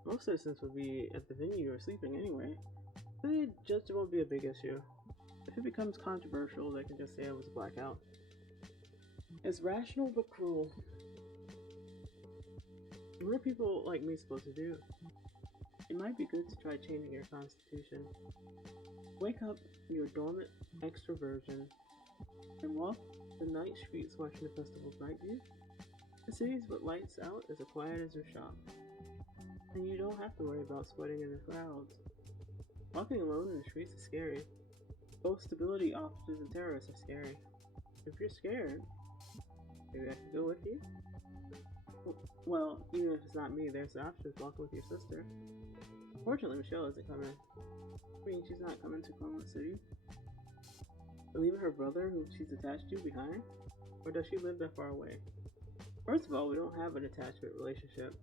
Most citizens would be at the venue or sleeping anyway. So the judge won't be a big issue. If it becomes controversial, they can just say it was a blackout. It's rational but cruel. What are people like me supposed to do? It might be good to try changing your constitution. Wake up your dormant extroversion and walk the night streets watching the festival's night view. The cities with lights out is as quiet as your shop. And you don't have to worry about sweating in the crowds. Walking alone in the streets is scary. Both stability officers and terrorists are scary. If you're scared, maybe I can go with you? Well, even if it's not me, there's the option of walking with your sister. Fortunately, Michelle isn't coming. I mean, she's not coming to Chroma City. Leaving her brother, who she's attached to, behind? Or does she live that far away? First of all, we don't have an attachment relationship.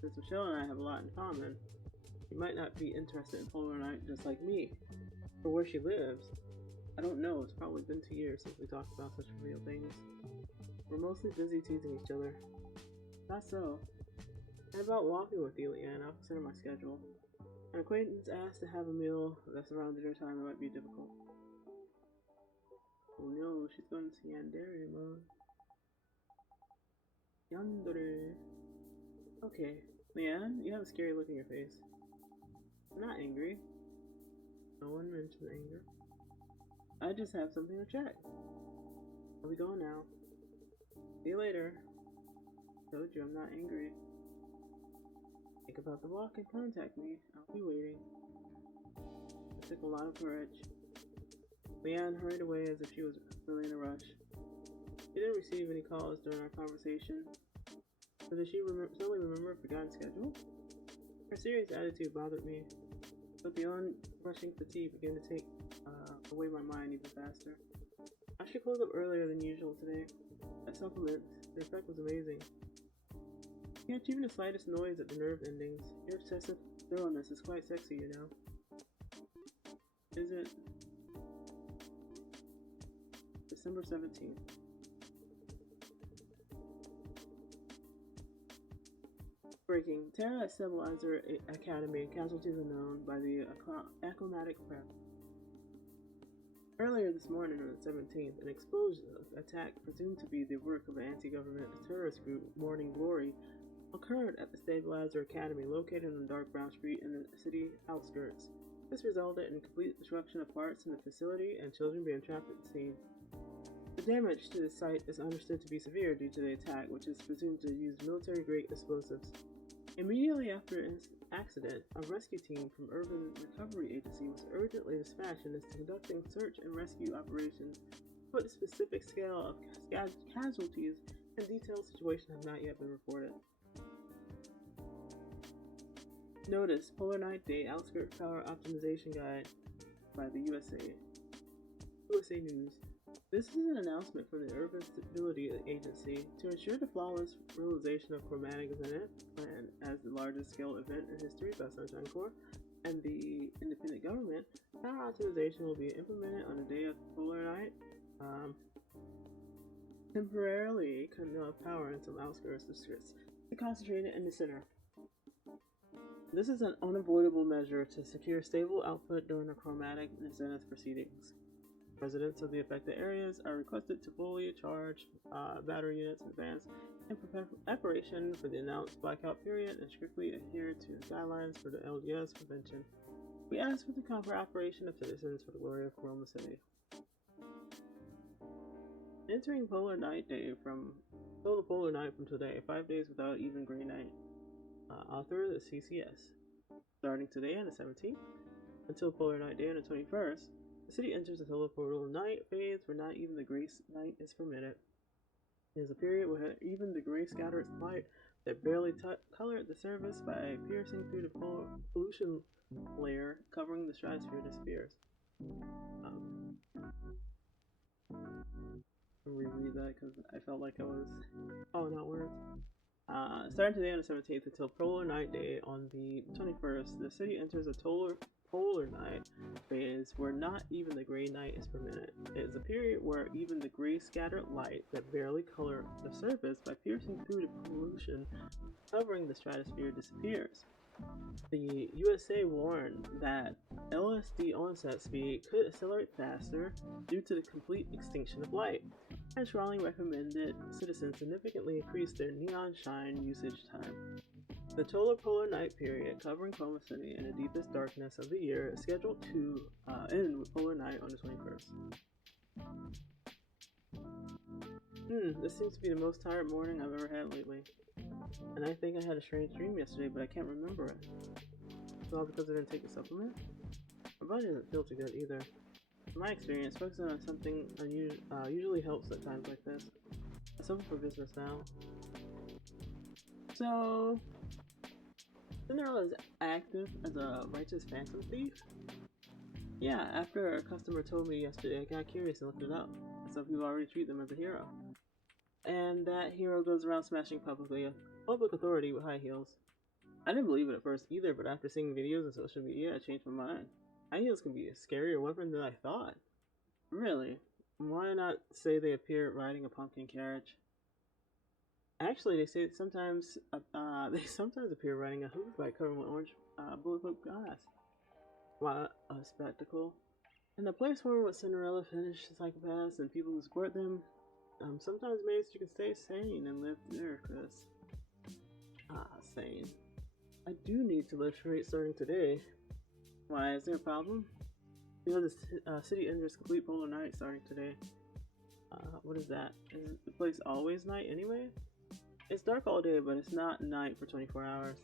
Since Michelle and I have a lot in common, she might not be interested in Polar Night just like me. For where she lives, I don't know. It's probably been 2 years since we talked about such real things. We're mostly busy teasing each other. Not so. And about walking with you, Leanne, I'll consider my schedule. An acquaintance asked to have a meal that's around dinner time. It might be difficult. Oh no, she's going to see Yandere, man. Yandere. Okay, Leanne, you have a scary look in your face. I'm not angry. No one mentioned anger. I just have something to check. I'll be going now. See you later. Told you I'm not angry. Think about the walk and contact me. I'll be waiting. It took a lot of courage. Leanne hurried away as if she was really in a rush. She didn't receive any calls during our conversation. So did she suddenly remember a forgotten schedule? Her serious attitude bothered me, but the on-rushing fatigue began to take away my mind even faster. I should close up earlier than usual today. That supplement, the effect was amazing. Can't even the slightest noise at the nerve endings. Your obsessive thoroughness is quite sexy, you know. Is it? December 17th. Breaking. Terra at Stabilizer Academy. Casualties unknown by the Acclimatic Prep. Earlier this morning on the 17th, an explosive attack presumed to be the work of an anti-government terrorist group, Morning Glory, occurred at the Stabilizer Academy located on a dark brown street in the city outskirts. This resulted in complete destruction of parts in the facility and children being trapped at the scene. The damage to the site is understood to be severe due to the attack, which is presumed to use military-grade explosives. Immediately after an accident, a rescue team from Urban Recovery Agency was urgently dispatched and is conducting search and rescue operations, but the specific scale of casualties and detailed situation have not yet been reported. Notice, Polar Night Day Outskirt Power Optimization Guide by the USA News. This is an announcement from the Urban Stability Agency to ensure the flawless realization of Chromatic Zenith Plan as the largest scale event in history by Sunshine Corps and the independent government. Power optimization will be implemented on the day of Polar Night temporarily cut off power in some outskirts districts to concentrate it in the center. This is an unavoidable measure to secure stable output during the chromatic zenith proceedings. Residents of the affected areas are requested to fully charge battery units in advance in preparation for the announced blackout period and strictly adhere to guidelines for the LDS prevention. We ask for the cooperation of citizens for the glory of Chroma City. Entering Polar Night Day from Polar Night from today, 5 days without even gray night. Author the CCS. Starting today on the 17th until Polar Night Day on the 21st, the city enters a total portal night phase where not even the gray night is permitted. It is a period where even the gray scattered light that barely colored the surface by piercing through the pollution layer covering the stratosphere disappears. I'll reread that because I felt like I was calling out words. Starting today on the 17th until Polar Night Day on the 21st, the city enters a polar night phase where not even the gray night is permitted. It is a period where even the gray scattered light that barely colored the surface by piercing through the pollution covering the stratosphere disappears. The USA warned that LSD onset speed could accelerate faster due to the complete extinction of light, and strongly recommended citizens significantly increase their neon shine usage time. The total polar night period covering Chroma City in the deepest darkness of the year is scheduled to end with polar night on the 21st. This seems to be the most tired morning I've ever had lately. And I think I had a strange dream yesterday, but I can't remember it. It's all because I didn't take the supplement? My body doesn't feel too good either. In my experience, focusing on something usually helps at times like this. It's open for business now. So, Cinderella is active as a righteous phantom thief? Yeah, after a customer told me yesterday, I got curious and looked it up. Some people already treat them as a hero. And that hero goes around smashing public authority with high heels. I didn't believe it at first either, but after seeing videos on social media, I changed my mind. High heels can be a scarier weapon than I thought. Really? Why not say they appear riding a pumpkin carriage? Actually, they say sometimes appear riding a hoverbike covered with orange bulletproof glass. What a spectacle! And the place where Cinderella finished psychopaths and people who support them. Sometimes amazed you can stay sane and live there, Chris. Sane. I do need to live straight starting today. Why, is there a problem? You know, the city enters complete polar night starting today. What is that? Is the place always night anyway? It's dark all day, but it's not night for 24 hours.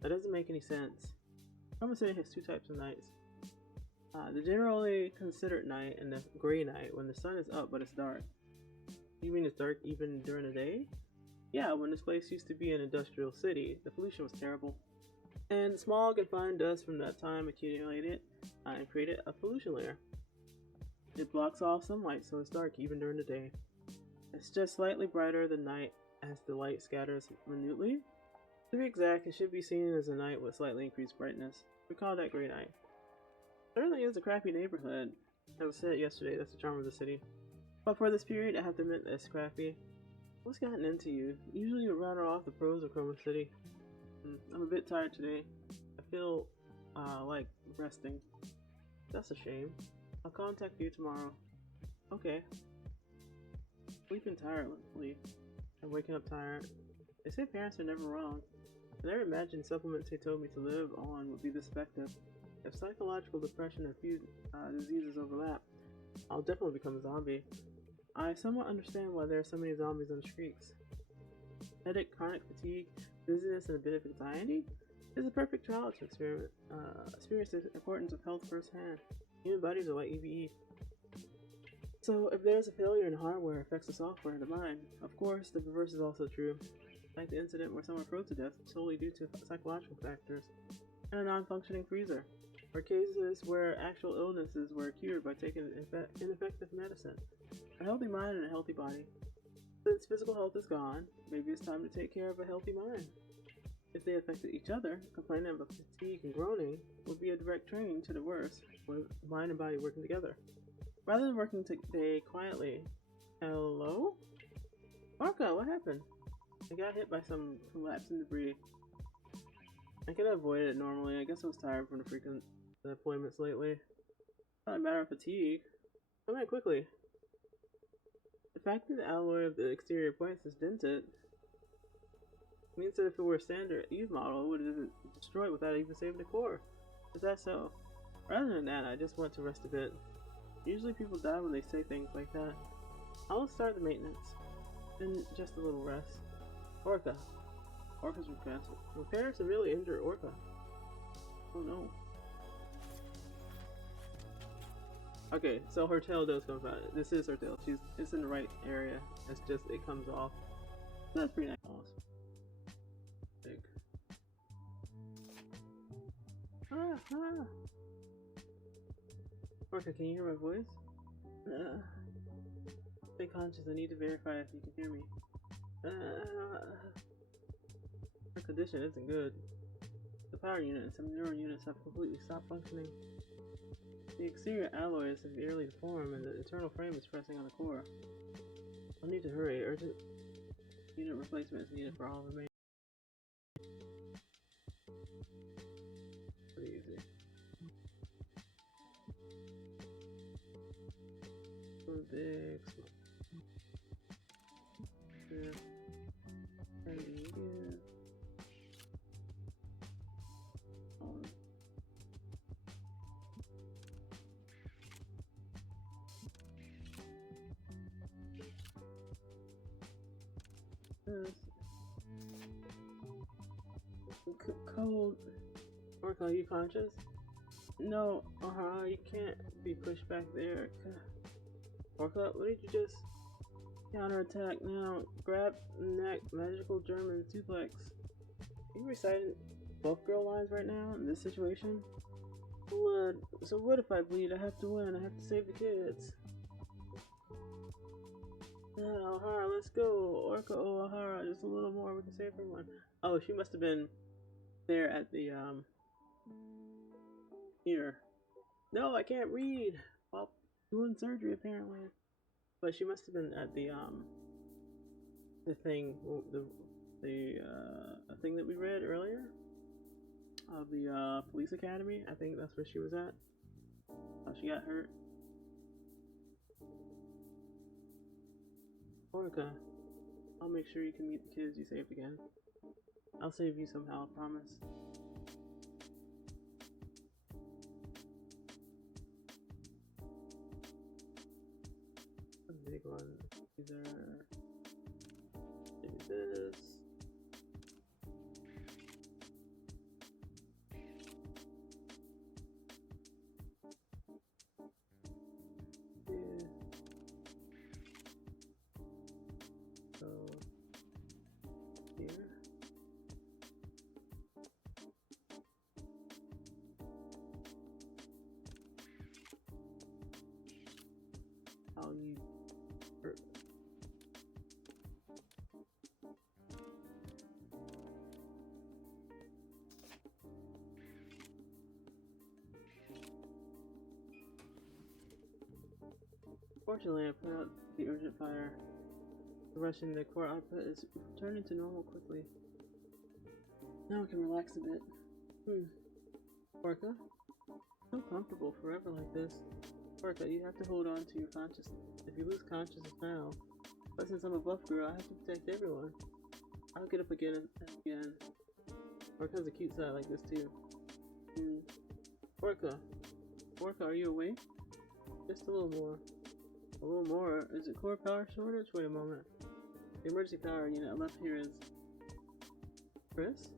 That doesn't make any sense. Chroma City has two types of nights. The generally considered night and the gray night, when the sun is up but it's dark. You mean it's dark even during the day? Yeah, when this place used to be an industrial city, the pollution was terrible. And smog and fine dust from that time accumulated and created a pollution layer. It blocks off sunlight, so it's dark even during the day. It's just slightly brighter than night as the light scatters minutely. To be exact, it should be seen as a night with slightly increased brightness. We call that gray night. Certainly is a crappy neighborhood. As I said yesterday, that's the charm of the city. But for this period, I have to admit that it's crappy. What's gotten into you? Usually you rattle off the pros of Chroma City. I'm a bit tired today. I feel like resting. That's a shame. I'll contact you tomorrow. Okay. Sleeping tiredly and waking up tired. They say parents are never wrong. I never imagined supplements they told me to live on would be this effective. If psychological depression and a few diseases overlap, I'll definitely become a zombie. I somewhat understand why there are so many zombies on the streets. Headache, chronic fatigue, dizziness, and a bit of anxiety is a perfect trial to experience the importance of health firsthand. Human bodies are like EVE. So, if there's a failure in hardware, it affects the software and the mind. Of course, the reverse is also true, like the incident where someone froze to death solely due to psychological factors, and a non-functioning freezer, or cases where actual illnesses were cured by taking ineffective medicine. A healthy mind and a healthy body. Since physical health is gone, maybe it's time to take care of a healthy mind. If they affected each other, complaining of fatigue and groaning would be a direct train to the worst, with mind and body working together. Rather than working today quietly. Hello? Orca, what happened? I got hit by some collapsing debris. I could have avoided it normally. I guess I was tired from the frequent deployments lately. Not a matter of fatigue. Come back quickly. The fact that the alloy of the exterior points is dented means that if it were a standard Eve model, it would have been destroyed without even saving the core. Is that so? Rather than that, I just want to rest a bit. Usually people die when they say things like that. I will start the maintenance. Then just a little rest. Orca. Orca's repair severely injured Orca. Oh no. Okay, so her tail does come out. This is her tail. It's in the right area. It's just it comes off. So that's pretty nice. Big. Ah. Orca, can you hear my voice? Stay conscious. I need to verify if you can hear me. Her condition isn't good. The power unit and some neuron units have completely stopped functioning. The exterior alloy is severely deformed and the internal frame is pressing on the core. I'll need to hurry. Urgent unit replacement is needed for all remaining. Pretty easy. So big. Yeah. Cold. Orca, are you conscious? No, you can't be pushed back there. Orca, what did you just counterattack now? Grab neck, magical German suplex. Are you reciting both girl lines right now in this situation? Blood. So what if I bleed? I have to win. I have to save the kids. O'Hara, let's go. Orca, O'Hara, just a little more. We can save everyone. Oh, she must have been there at the, here. No, I can't read. While doing surgery, apparently. But she must have been at the thing, the thing that we read earlier of the police academy. I think that's where she was at. Oh, she got hurt. Orca, I'll make sure you can meet the kids you saved again. I'll save you somehow, I promise. A big one. Either maybe this. How you hurt. Fortunately, I put out the urgent fire. The rush in the core output is returning to normal quickly. Now we can relax a bit. Orca? So comfortable forever like this. Orca, you have to hold on to your consciousness. If you lose consciousness now, but since I'm a buff girl, I have to protect everyone. I'll get up again and again. Orca has a cute side like this too. Orca, are you awake? Just a little more. A little more? Is it core power shortage? Wait a moment. The emergency power unit I left here is... Chris?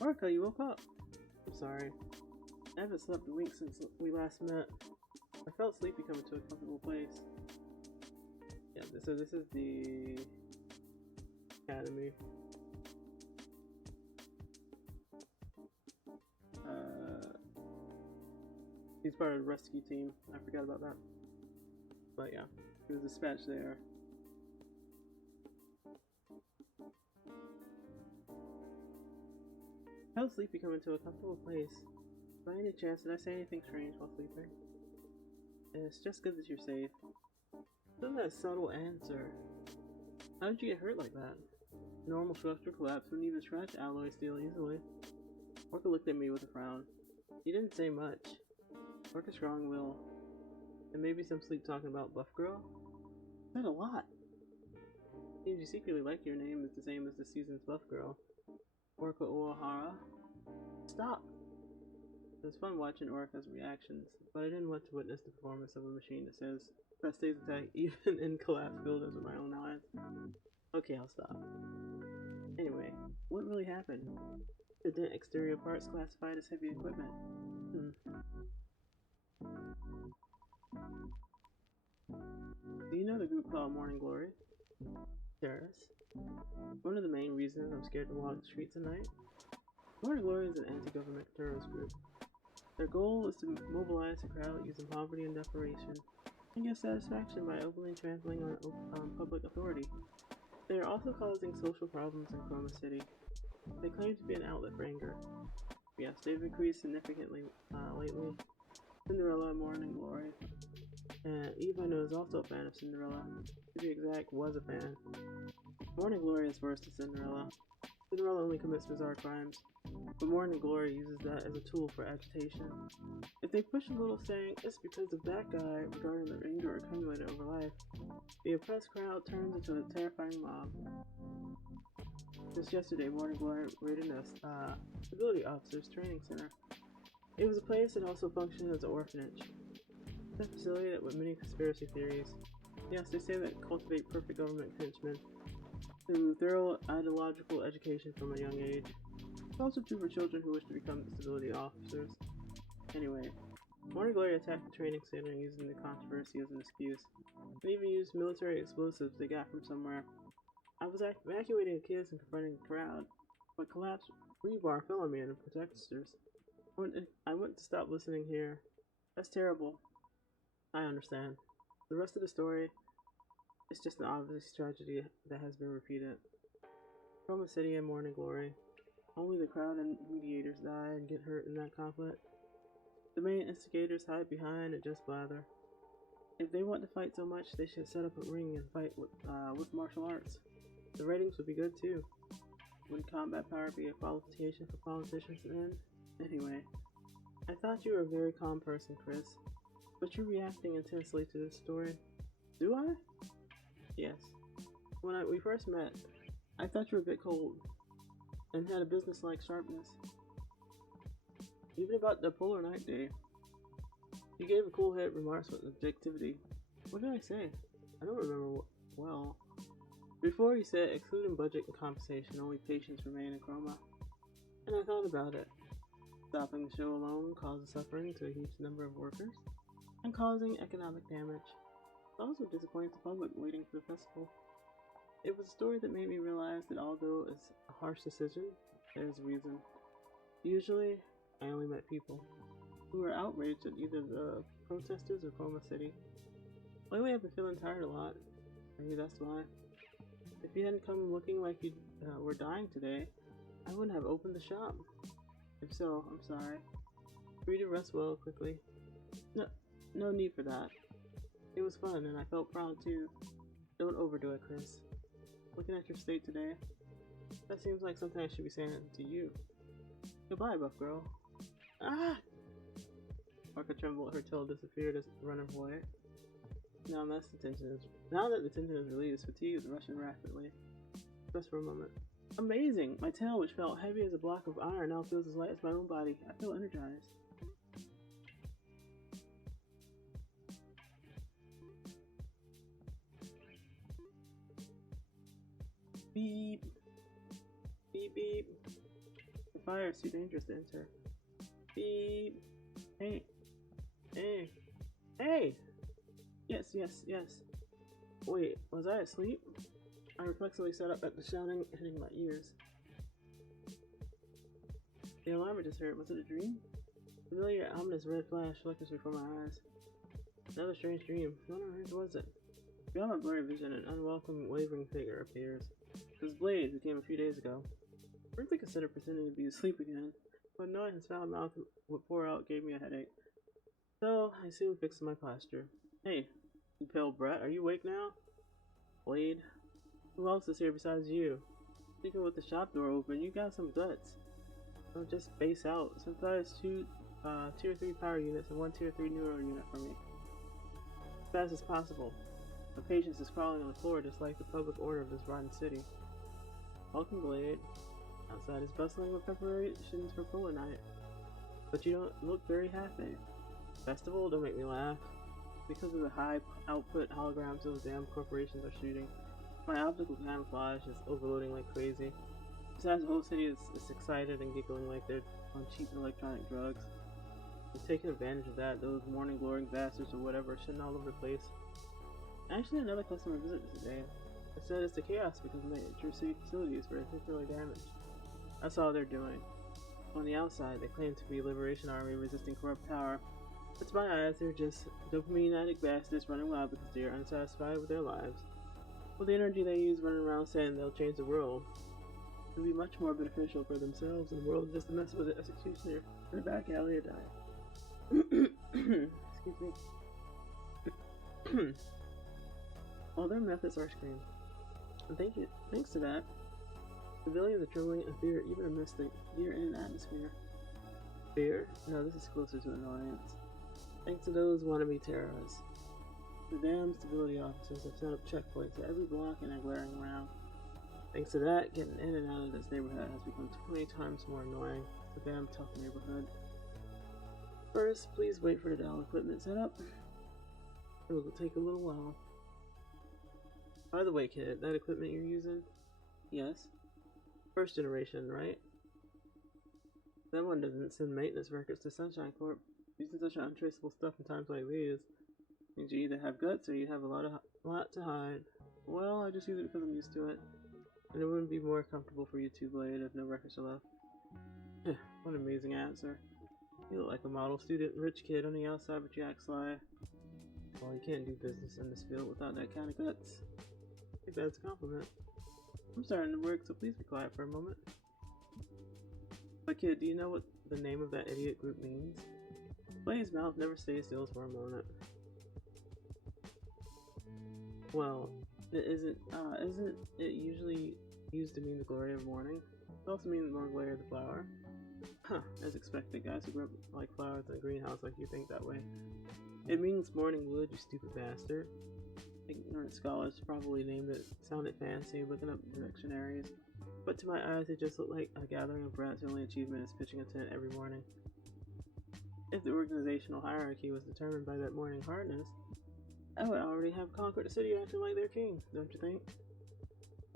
Orca, you woke up. I'm sorry. I haven't slept a wink since we last met. I felt sleepy coming to a comfortable place. Yeah, so this is the academy. He's part of the rescue team. I forgot about that. But yeah, he was dispatched there. I felt sleepy coming to a comfortable place. By any chance, did I say anything strange while sleeping? And it's just good that you're safe. Isn't that subtle answer? How did you get hurt like that? Normal structure collapse wouldn't even scratch alloy steel easily. Orca looked at me with a frown. He didn't say much. Orca's strong will. And maybe some sleep talking about Buff Girl? Said a lot. Seems you secretly like your name is the same as the season's Buff Girl. Orca Uehara. Stop! It was fun watching Orca's reactions, but I didn't want to witness the performance of a machine that says, press stage attack even in collapsed buildings with my own eyes. Okay, I'll stop. Anyway, what really happened? The dent exterior parts classified as heavy equipment. Do you know the group called Morning Glory? Terrorists? One of the main reasons I'm scared to walk the streets at night? Morning Glory is an anti-government terrorist group. Their goal is to mobilize the crowd using poverty and desperation, and get satisfaction by openly trampling on public authority. They are also causing social problems in Chroma City. They claim to be an outlet for anger. Yes, they've increased significantly lately. Cinderella, Morning Glory. And Eva is also a fan of Cinderella. To be exact, was a fan. Morning Glory is worse than Cinderella. Cinderella only commits bizarre crimes, but Morning Glory uses that as a tool for agitation. If they push a little saying, it's because of that guy regarding their anger accumulated over life, the oppressed crowd turns into a terrifying mob. Just yesterday, Morning Glory raided a stability officers training center. It was a place that also functioned as an orphanage. It's affiliated with many conspiracy theories. Yes, they say that cultivate perfect government henchmen through thorough ideological education from a young age. It's also true for children who wish to become stability officers. Anyway, Morning Glory attacked the training center using the controversy as an excuse, and even used military explosives they got from somewhere. I was evacuating kids and confronting the crowd, but collapsed rebar fell on me and the protesters. I went to stop listening here. That's terrible. I understand. The rest of the story is just an obvious tragedy that has been repeated. Chroma City and Morning Glory. Only the crowd and mediators die and get hurt in that conflict. The main instigators hide behind and just blather. If they want to fight so much, they should set up a ring and fight with martial arts. The ratings would be good too. Would combat power be a qualification for politicians then? Anyway, I thought you were a very calm person, Chris, but you're reacting intensely to this story. Do I? Yes. When we first met, I thought you were a bit cold and had a business-like sharpness. Even about the polar night day, you gave a cool-headed remarks with objectivity. What did I say? I don't remember well. Before you said, excluding budget and compensation, only patients remain in Chroma. And I thought about it. Stopping the show alone causes suffering to a huge number of workers, and causing economic damage. It also disappoints the public waiting for the festival. It was a story that made me realize that although it's a harsh decision, there's a reason. Usually, I only met people who were outraged at either the protesters or Chroma City. Lately, I've been feeling tired a lot. Maybe that's why. If you hadn't come looking like you were dying today, I wouldn't have opened the shop. If so, I'm sorry. Free to rest well quickly. No need for that. It was fun, and I felt proud too. Don't overdo it, Chris. Looking at your state today, that seems like something I should be saying to you. Goodbye, buff girl. Ah! Orca trembled, her tail disappeared as the runner away. Now that the tension is released, fatigue is rushing rapidly. Just for a moment. Amazing! My tail, which felt heavy as a block of iron, now feels as light as my own body. I feel energized. Beep. Beep beep. The fire is too dangerous to enter. Beep. Hey. Hey. Hey! Yes. Wait, was I asleep? I reflexively sat up at the shouting hitting my ears. The alarm I just heard, was it a dream? Familiar, ominous red flash flickers before my eyes. Another strange dream. What on earth was it? Beyond my blurry vision, an unwelcome, wavering figure appears. It was Blade, who came a few days ago. I briefly considered pretending to be asleep again, but knowing his foul mouth would pour out gave me a headache. So, I soon fixed my posture. Hey, you pale brat, are you awake now? Blade. Who else is here besides you? Even with the shop door open, you got some guts. Don't just space out. Synthesize two tier 3 power units and one tier 3 neural unit for me. As fast as possible. My patience is crawling on the floor just like the public order of this rotten city. Welcome, Glade. Outside is bustling with preparations for Polar Night. But you don't look very happy. Festival? Don't make me laugh. Because of the high output holograms those damn corporations are shooting, my optical camouflage is overloading like crazy. Besides, the whole city is excited and giggling like they're on cheap electronic drugs. I'm taking advantage of that. Those morning glorying bastards or whatever are shitting all over the place. Actually, another customer visited today. I said it's the chaos because major city facilities were particularly damaged. That's all they're doing. On the outside, they claim to be a liberation army resisting corrupt power. But to my eyes, they're just dopamine-addict bastards running wild because they are unsatisfied with their lives. With the energy they use running around saying they'll change the world, it would be much more beneficial for themselves and the world just to mess with the executioner in the back alley or die. Excuse me. All their methods are screamed. And thanks to that, civilians are trembling in fear even amidst the year-end atmosphere. Fear? No, this is closer to annoyance. Thanks to those wannabe terrorists. The damn stability officers have set up checkpoints at every block and are glaring around. Thanks to that, getting in and out of this neighborhood has become 20 times more annoying. It's a damn tough neighborhood. First, please wait for the dial equipment setup. It will take a little while. By the way, kid, that equipment you're using? Yes. First generation, right? That one doesn't send maintenance records to Sunshine Corp. Using such untraceable stuff in times like these means you either have guts or you have a lot to hide. Well, I just use it because I'm used to it. And it wouldn't be more comfortable for you two, Blade, if no records are left. What an amazing answer. You look like a model student, rich kid on the outside, but you act sly. Well, you can't do business in this field without that kind of guts. I think that's a compliment. I'm starting to work, so please be quiet for a moment. But kid, do you know what the name of that idiot group means? Blade's mouth never stays still for a moment. Well, isn't it usually used to mean the glory of morning? It also means the glory of the flower. Huh, as expected, guys who grew up like flowers in a greenhouse like you think that way. It means morning wood, you stupid bastard. Ignorant scholars probably named it, sounded fancy, looking up dictionaries. But to my eyes, it just looked like a gathering of brats whose only achievement is pitching a tent every morning. If the organizational hierarchy was determined by that morning hardness, I would already have conquered the city acting like their king, don't you think?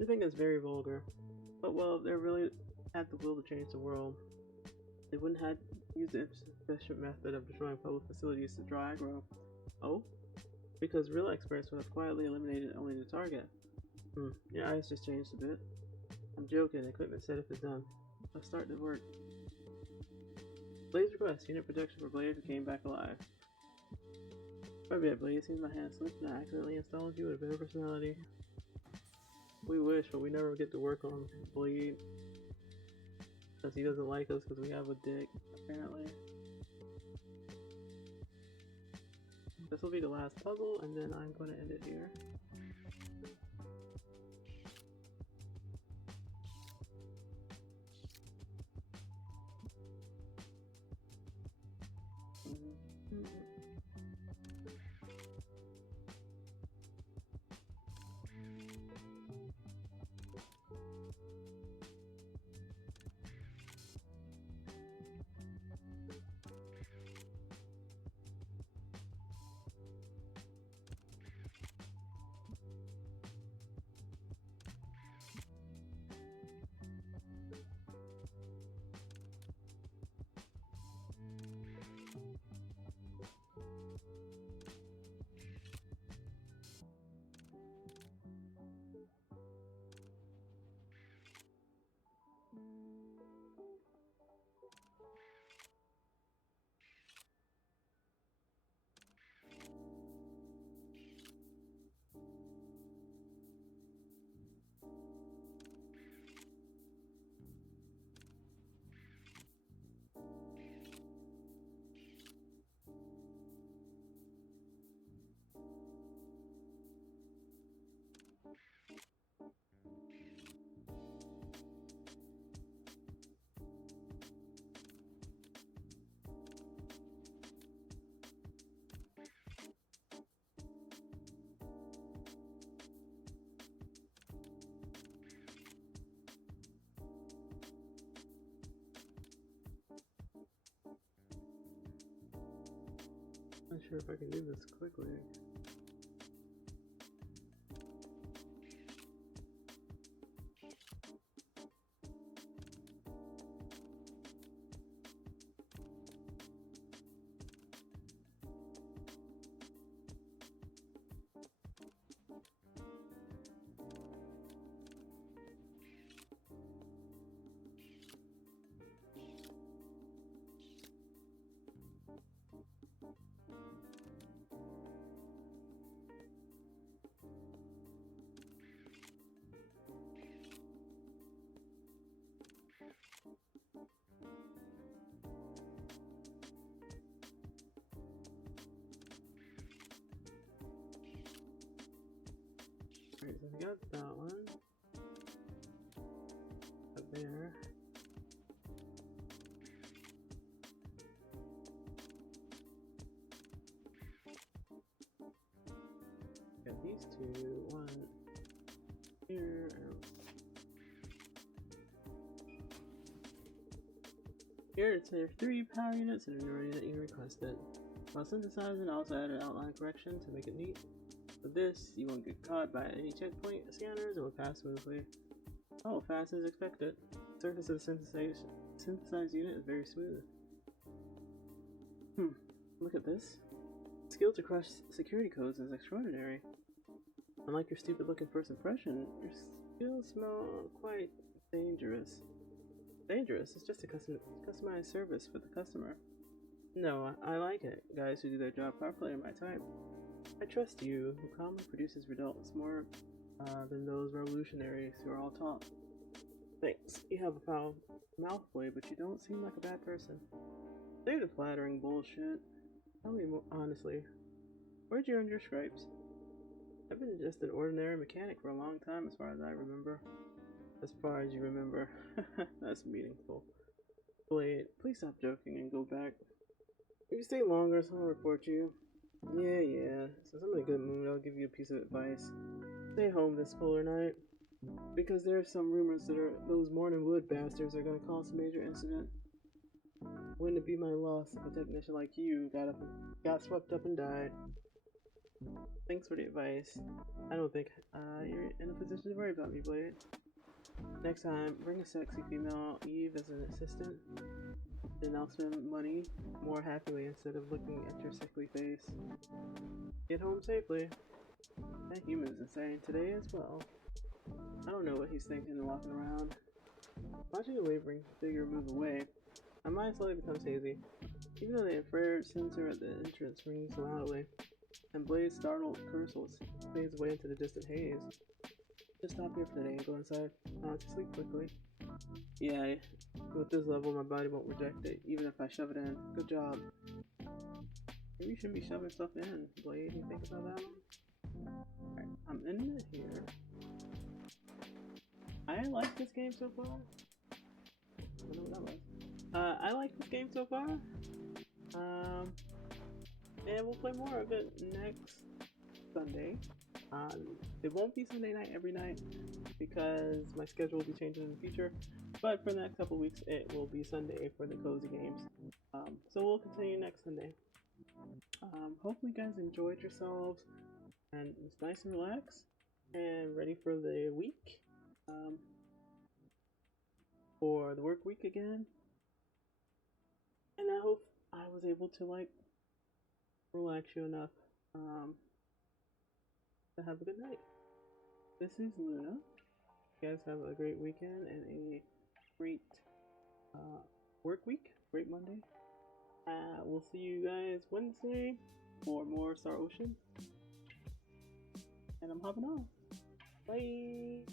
I think it's very vulgar. But well, if they really had the will to change the world, they wouldn't have used the efficient method of destroying public facilities to draw aggro. Oh? Because real experts would have quietly eliminated only the target. Your eyes just changed a bit. I'm joking, equipment setup is done. Let's start the work. Blade's request, unit protection for Blade who came back alive. My bad, Blade, seems my hand slipped and I accidentally installed you with a better personality. We wish, but we never get to work on Blade. Because he doesn't like us because we have a dick, apparently. This will be the last puzzle, and then I'm going to end it here. sure if I can do this quickly. Alright, so we got that one. Up there. Got these two, one here, and here it's there 3 power units and a memory that you requested. While synthesizing, I also added outline correction to make it neat. With this, you won't get caught by any checkpoint scanners and will pass smoothly. Oh, fast as expected. The surface of the synthesized unit is very smooth. Look at this. The skill to crush security codes is extraordinary. Unlike your stupid looking first impression, your skills smell quite dangerous. Dangerous? It's just a customized service for the customer. No, I like it. Guys who do their job properly are my type. I trust you, who calmly produces results more than those revolutionaries who are all talk. Thanks. You have a foul mouth blade, but you don't seem like a bad person. Save the flattering bullshit. Tell me more honestly, where'd you earn your stripes? I've been just an ordinary mechanic for a long time, as far as I remember. As far as you remember. That's meaningful. Blade, please stop joking and go back. If you stay longer, someone will report you. Yeah. Since I'm in a good mood, I'll give you a piece of advice. Stay home this polar night. Because there are some rumors that those Morning Wood bastards are going to cause a major incident. Wouldn't it be my loss if a technician like you got swept up and died? Thanks for the advice. I don't think you're in a position to worry about me, Blade. Next time, bring a sexy female Eve as an assistant. Then I'll spend money more happily instead of looking at your sickly face. Get home safely. That human's insane today as well. I don't know what he's thinking walking around. Watching the wavering figure move away, my mind slowly becomes hazy. Even though the infrared sensor at the entrance rings loudly, and Blade's startled cursor fades away into the distant haze. Just stop here for today and go inside. To sleep quickly. Yeah, with this level, my body won't reject it, even if I shove it in. Good job. Maybe you shouldn't be shoving stuff in, Blade. You think about that one? Alright, I'm in here. I like this game so far. I don't know what that was. I like this game so far. And we'll play more of it next Sunday. It won't be Sunday night every night because my schedule will be changing in the future. But for the next couple weeks, it will be Sunday for the cozy games. So we'll continue next Sunday. Hopefully you guys enjoyed yourselves and it was nice and relaxed and ready for the week. For the work week again. And I hope I was able to relax you enough to have a good night. This is Luna. You guys have a great weekend and a great work week. Great Monday. We'll see you guys Wednesday for more Star Ocean. And I'm hopping off. Bye!